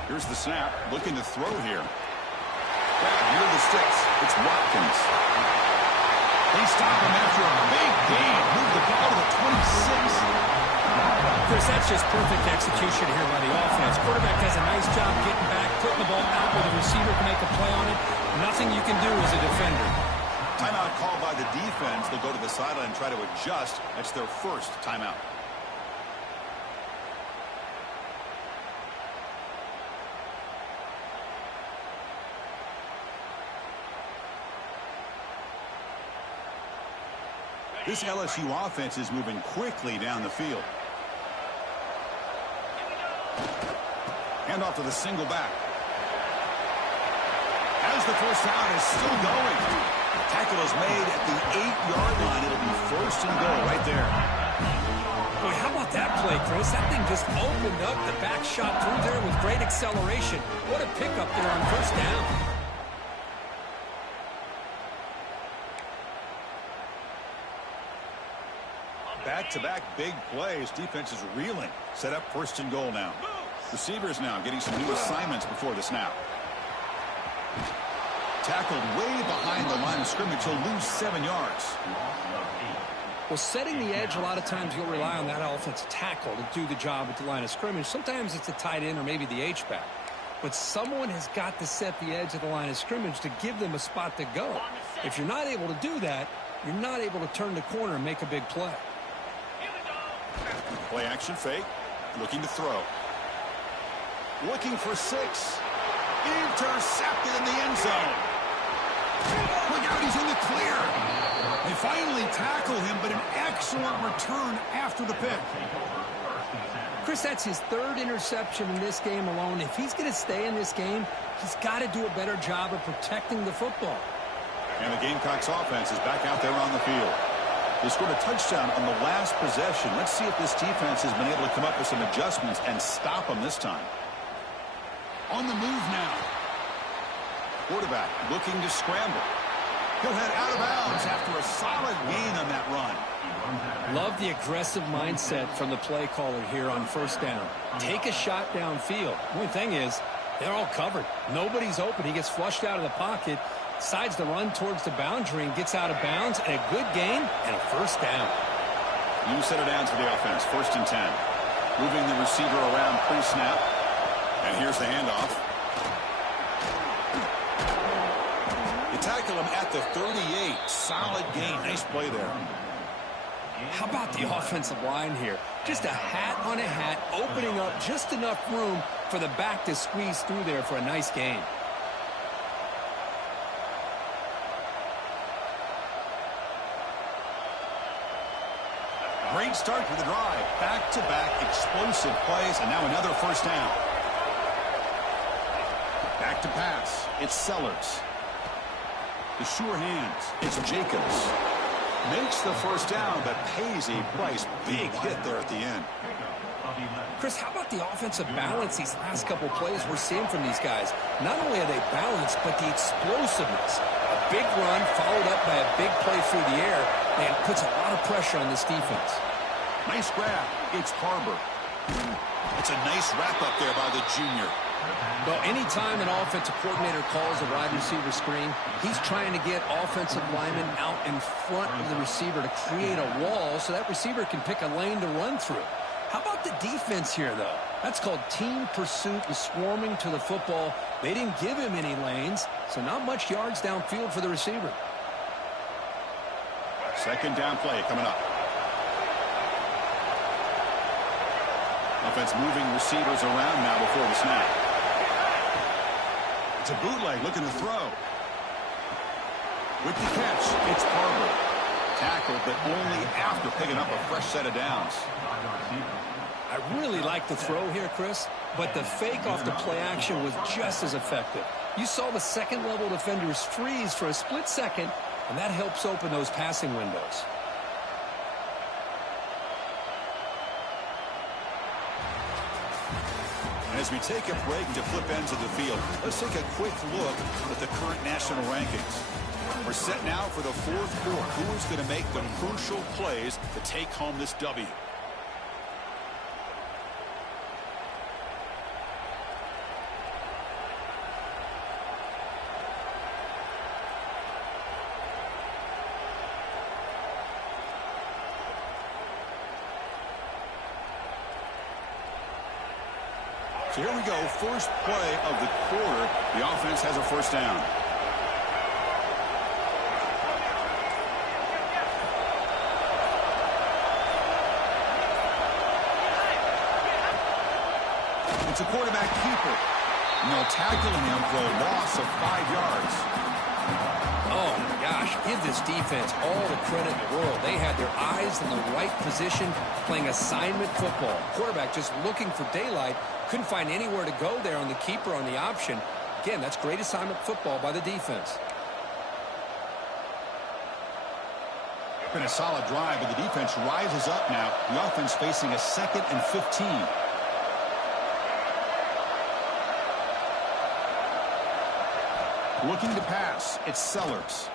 Here's the snap. Looking to throw here. Grab near the sticks. It's Watkins. They stop him after a big gain. Move the ball to the 26. Chris, that's just perfect execution here by the offense. Quarterback does a nice job getting back, putting the ball out where the receiver can make a play on it. Nothing you can do as a defender. Timeout called by the defense. They'll go to the sideline and try to adjust. That's their first timeout. This LSU offense is moving quickly down the field. Hand off to the single back. As the first down is still going. Tackle is made at the 8-yard line. It'll be 1st and goal right there. Boy, how about that play, Chris? That thing just opened up. The back shot through there with great acceleration. What a pickup there on first down. Back-to-back big plays. Defense is reeling. Set up 1st and goal now. Receivers now getting some new assignments before the snap. Tackled way behind the line of scrimmage. He'll lose 7 yards. Well, setting the edge, a lot of times you'll rely on that offensive tackle to do the job at the line of scrimmage. Sometimes it's a tight end or maybe the H-back. But someone has got to set the edge of the line of scrimmage to give them a spot to go. If you're not able to do that, you're not able to turn the corner and make a big play. Play action fake. Looking to throw. Looking for 6. Intercepted in the end zone. Look out, he's in the clear. They finally tackle him, but an excellent return after the pick. Chris, that's his third interception in this game alone. If he's going to stay in this game, he's got to do a better job of protecting the football. And the Gamecocks offense is back out there on the field. They scored a touchdown on the last possession. Let's see if this defense has been able to come up with some adjustments and stop them this time. On the move now. Quarterback looking to scramble. He'll head out of bounds after a solid gain on that run. Love the aggressive mindset from the play caller here on first down. Take a shot downfield. The only thing is, they're all covered. Nobody's open. He gets flushed out of the pocket, decides to run towards the boundary and gets out of bounds, and a good gain and a first down. New set of downs for the offense, 1st and 10. Moving the receiver around pre-snap. And here's the handoff. You tackle him at the 38. Solid gain. Nice play there. How about the offensive line here? Just a hat on a hat, opening up just enough room for the back to squeeze through there for a nice gain. Great start to the drive. Back-to-back explosive plays, and now another first down. Back to pass. It's Sellers. The sure hands. It's Jacobs. Makes the first down, but pays a price. Big hit there at the end. Chris, how about the offensive balance these last couple plays we're seeing from these guys? Not only are they balanced, but the explosiveness. A big run followed up by a big play through the air, and puts a lot of pressure on this defense. Nice grab. It's Harbor. It's a nice wrap-up there by the junior. Well, anytime an offensive coordinator calls a wide receiver screen, he's trying to get offensive linemen out in front of the receiver to create a wall so that receiver can pick a lane to run through. How about the defense here, though? That's called team pursuit and swarming to the football. They didn't give him any lanes, so not much yards downfield for the receiver. Second down play coming up. Offense moving receivers around now before the snap. It's a bootleg looking to throw. With the catch, it's Harbor. Tackled, but only after picking up a fresh set of downs. I really like the throw here, Chris, but the fake off the play action was just as effective. You saw the second-level defenders freeze for a split second, and that helps open those passing windows. As we take a break to flip ends of the field, let's take a quick look at the current national rankings. We're set now for the fourth quarter. Who is going to make the crucial plays to take home this W? So here we go, first play of the quarter. The offense has a first down. It's a quarterback keeper. And they'll tackle him for a loss of 5 yards. Oh, my gosh. Give this defense all the credit in the world. They had their eyes in the right position, playing assignment football. Quarterback just looking for daylight. Couldn't find anywhere to go there on the keeper on the option. Again, that's great assignment football by the defense. Been a solid drive, but the defense rises up now. The offense facing a 2nd and 15. Looking to pass. It's Sellers.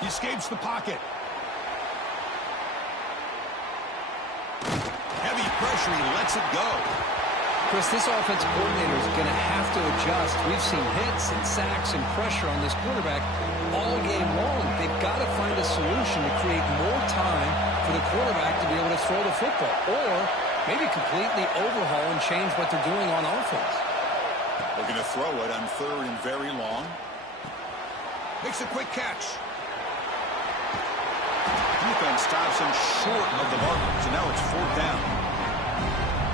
He escapes the pocket. Heavy pressure. He lets it go. Chris, this offensive coordinator is going to have to adjust. We've seen hits and sacks and pressure on this quarterback all game long. They've got to find a solution to create more time for the quarterback to be able to throw the football, or maybe completely overhaul and change what they're doing on offense. Looking to throw it on 3rd and very long. Makes a quick catch. Defense stops him short of the marker, so now it's 4th down.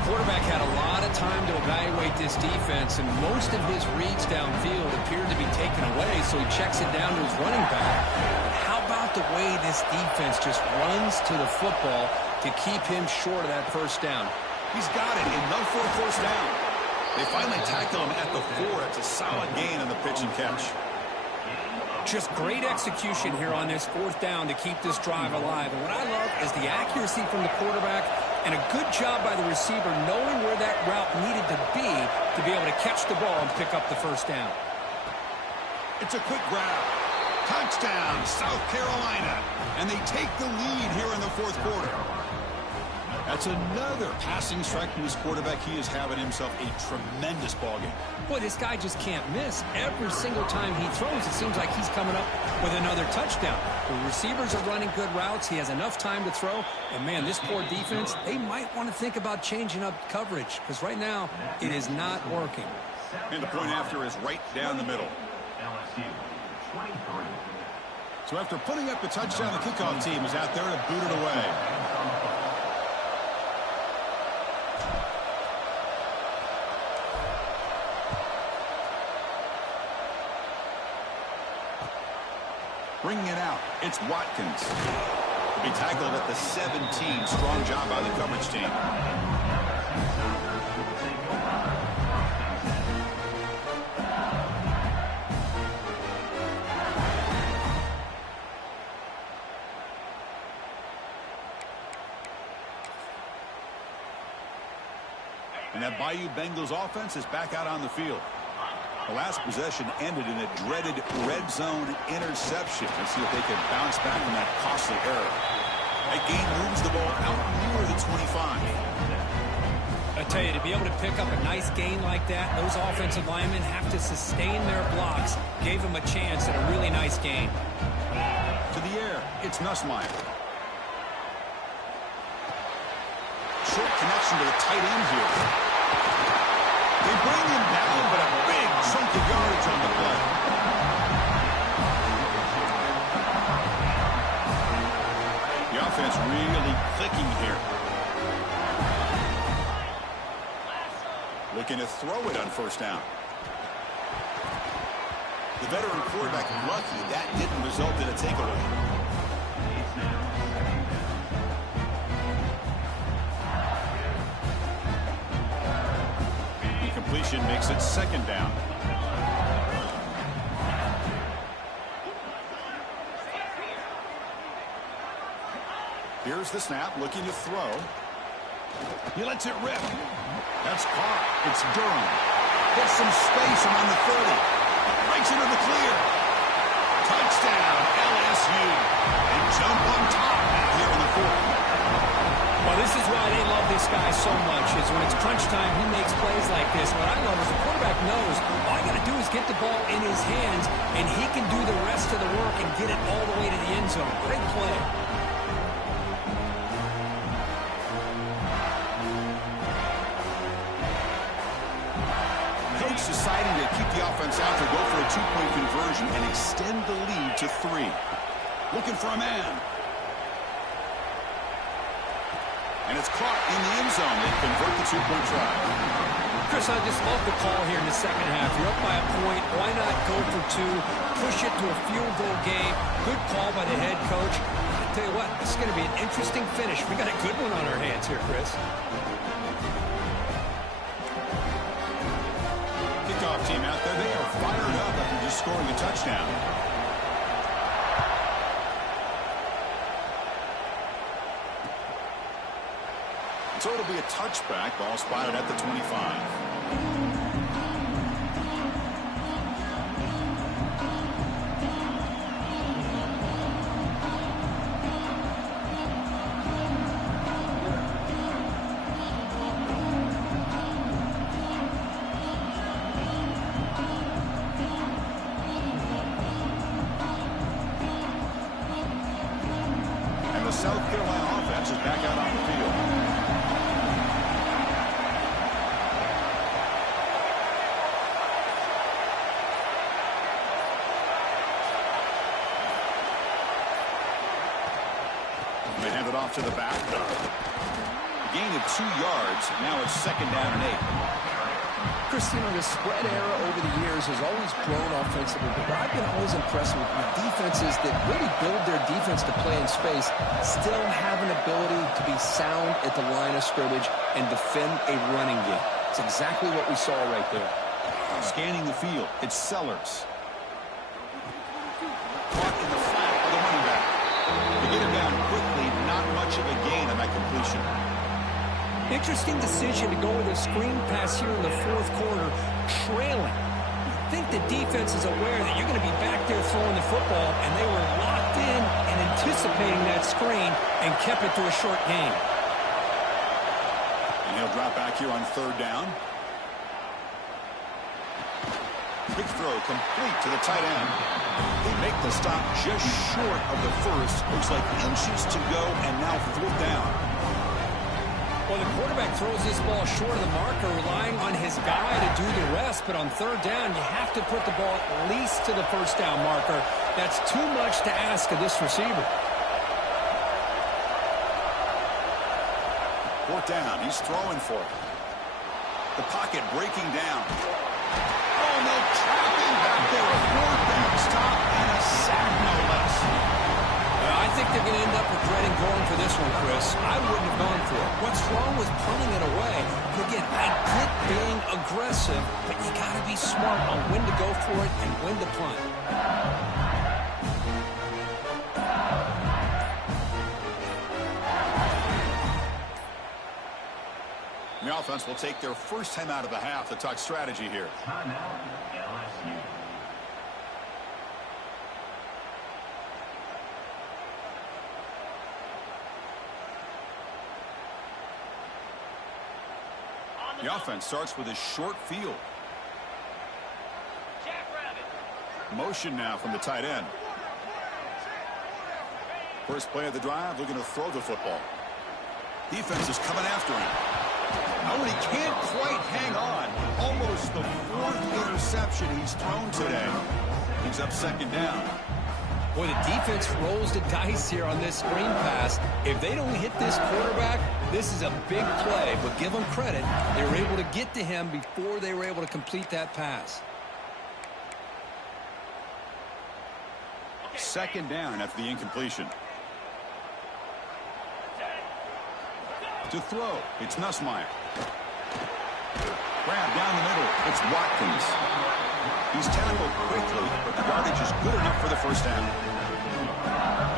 Quarterback had a lot of time to evaluate this defense, and most of his reads downfield appeared to be taken away, so he checks it down to his running back. But how about the way this defense just runs to the football to keep him short of that first down? He's got it, enough for a first down. They finally tackle him at the 4. It's a solid gain on the pitch and catch. Just great execution here on this 4th down to keep this drive alive. And what I love is the accuracy from the quarterback and a good job by the receiver knowing where that route needed to be able to catch the ball and pick up the first down. It's a quick grab. Touchdown, South Carolina. And they take the lead here in the 4th quarter. That's another passing strike from his quarterback. He is having himself a tremendous ballgame. Boy, this guy just can't miss. Every single time he throws, it seems like he's coming up with another touchdown. The receivers are running good routes. He has enough time to throw. And, man, this poor defense, they might want to think about changing up coverage because right now it is not working. And the point after is right down the middle. LSU 23. So after putting up the touchdown, the kickoff team is out there to boot it away. Bringing it out, it's Watkins. To be tackled at the 17. Strong job by the coverage team. And that Bayou Bengals offense is back out on the field. The last possession ended in a dreaded red zone interception. Let's see if they can bounce back from that costly error. That game moves the ball out near the 25. I tell you, to be able to pick up a nice gain like that, those offensive linemen have to sustain their blocks. Gave them a chance at a really nice gain. To the air, it's Nussmeier. Short connection to the tight end here. They bring him down, but a big chunk of yardage on the play. The offense really clicking here. Looking to throw it on first down. The veteran quarterback lucky that didn't result in a takeaway. Completion makes it second down. Here's the snap, looking to throw. He lets it rip. That's caught. It's Durham. Gets some space around the 30. Breaks into the clear. Touchdown, LSU. They jump on top now here in the 4th. Well, this is why they love this guy so much, is when it's crunch time, he makes plays like this. What I love is the quarterback knows all I got to do is get the ball in his hands, and he can do the rest of the work and get it all the way to the end zone. Great play. Coach deciding to keep the offense out to go for a 2-point conversion and extend the lead to 3. Looking for a man. And it's caught in the end zone. They convert the 2-point try. Chris, I just love the call here in the second half. You're up by a point. Why not go for 2? Push it to a field goal game. Good call by the head coach. I tell you what, this is going to be an interesting finish. We got a good one on our hands here, Chris. Kickoff team out there. They are fired up after just scoring a touchdown. So it'll be a touchback. Ball spotted at the 25. And the South Carolina offense is back out on the field. They hand it off to the back. gain of 2 yards. Now it's 2nd down and 8. Christina, the spread era over the years has always grown offensively, but what I've been always impressed with defenses that really build their defense to play in space still have an ability to be sound at the line of scrimmage and defend a running game. It's exactly what we saw right there. Scanning the field, it's Sellers. Caught in the flat by the running back. To get him down quickly, not much of a gain on that completion. Interesting decision to go with a screen pass here in the 4th quarter, trailing. I think the defense is aware that you're going to be back there throwing the football, and they were locked in and anticipating that screen and kept it to a short gain. And he'll drop back here on 3rd down. Quick throw complete to the tight end. They make the stop just short of the first. Looks like inches to go, and now 4th down. Well, the quarterback throws this ball short of the marker, relying on his guy to do the rest. But on 3rd down, you have to put the ball at least to the 1st down marker. That's too much to ask of this receiver. 4th down, he's throwing for it. The pocket breaking down. Oh, no, trapping back there. A 4th down stop and a sack, no less. I think they're going to end up regretting going for this one, Chris. I wouldn't have gone for it. What's wrong with punting it away? But again, I get being aggressive, but you got to be smart on when to go for it and when to punt. The offense will take their first time out of the half to talk strategy here. Timeout, LSU. The offense starts with a short field. Motion now from the tight end. First play of the drive, looking to throw the football. Defense is coming after him. Oh, and he can't quite hang on. Almost the 4th interception he's thrown today. He's up 2nd down. Boy, the defense rolls the dice here on this screen pass. If they don't hit this quarterback, this is a big play. But give them credit. They were able to get to him before they were able to complete that pass. 2nd down after the incompletion. To throw, it's Nussmeier. Grab down the middle, it's Watkins. He's tackled quickly, but the yardage is good enough for the 1st down.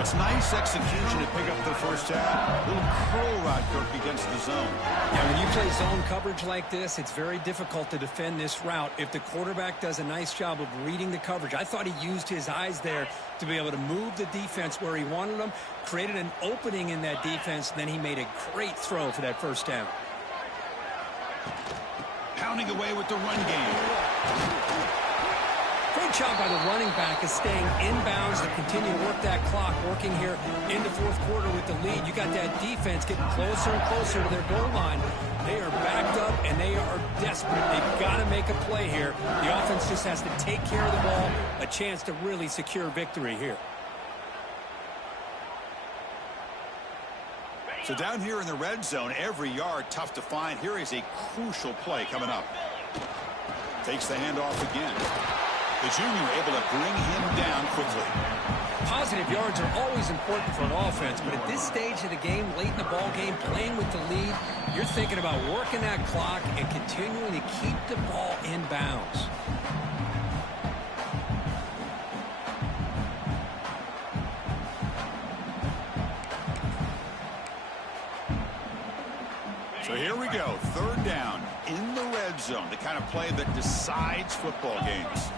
It's nice execution to pick up the 1st down. Little curl route, Kirk, against the zone. Yeah, when you play zone coverage like this, it's very difficult to defend this route if the quarterback does a nice job of reading the coverage. I thought he used his eyes there to be able to move the defense where he wanted them, created an opening in that defense, and then he made a great throw for that 1st down. Pounding away with the run game. Great job by the running back is staying inbounds to continue to work that clock, working here in the 4th quarter with the lead. You got that defense getting closer and closer to their goal line. They are backed up, and they are desperate. They've got to make a play here. The offense just has to take care of the ball, a chance to really secure victory here. So down here in the red zone, every yard tough to find. Here is a crucial play coming up. Takes the handoff again. The junior able to bring him down quickly. Positive yards are always important for an offense, but at this stage of the game, late in the ball game, playing with the lead, you're thinking about working that clock and continuing to keep the ball in bounds. So here we go, 3rd down in the red zone, the kind of play that decides football games.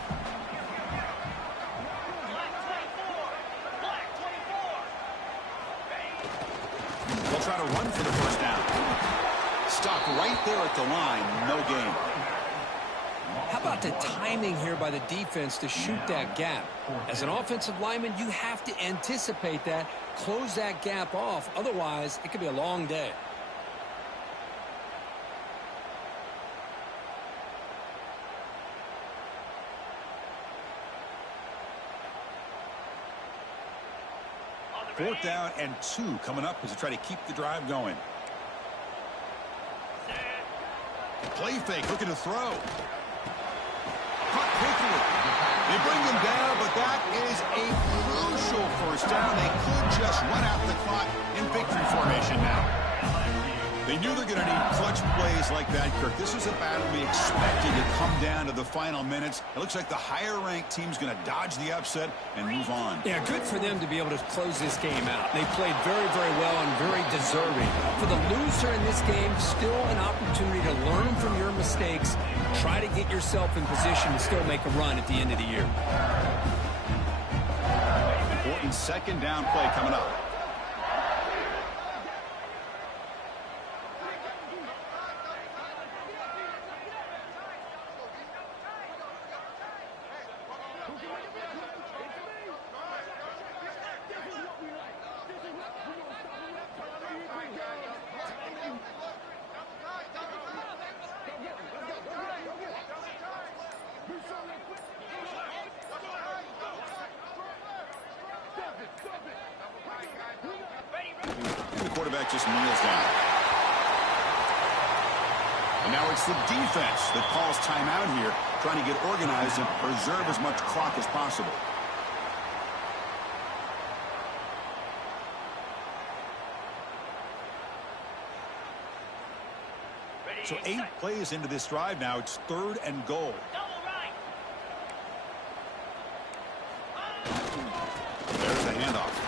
They'll try to run for the 1st down. Stop right there at the line, no gain. How about the timing here by the defense to shoot that gap? As an offensive lineman, you have to anticipate that, close that gap off. Otherwise, it could be a long day. Fourth down and 2 coming up as they try to keep the drive going. Play fake, looking to throw. Caught quickly. They bring him down, but that is a crucial first down. They could just run out the clock in victory formation now. They knew they're going to need clutch plays like that, Kirk. This is a battle we expected to come down to the final minutes. It looks like the higher-ranked team's going to dodge the upset and move on. Yeah, good for them to be able to close this game out. They played very, very well and very deserving. For the loser in this game, still an opportunity to learn from your mistakes. Try to get yourself in position to still make a run at the end of the year. Important second down play coming up. Quarterback just kneels down. And now it's the defense that calls timeout here, trying to get organized and preserve as much clock as possible. So 8 plays into this drive now. It's 3rd and goal. There's the handoff.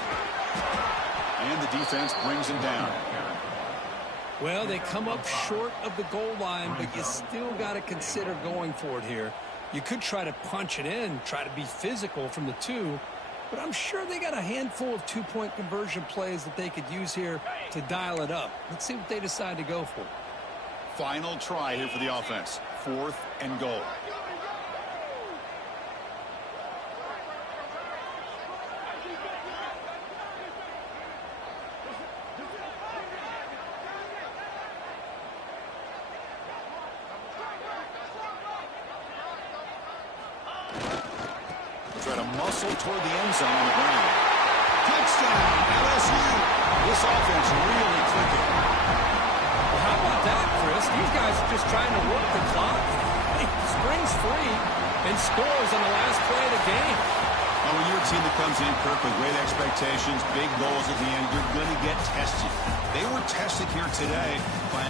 And the defense brings him down. Well, they come up short of the goal line, but you still got to consider going for it here. You could try to punch it in, try to be physical from the 2, but I'm sure they got a handful of 2-point conversion plays that they could use here to dial it up. Let's see what they decide to go for. Final try here for the offense. 4th and goal. Try to muscle toward the end zone on the ground. Touchdown, LSU. This offense really clicking. Well, how about that, Chris? These guys are just trying to work the clock. He springs free and scores on the last play of the game. Well, when you're a team that comes in, Kirk, with great expectations, big goals at the end, you're going to get tested. They were tested here today by...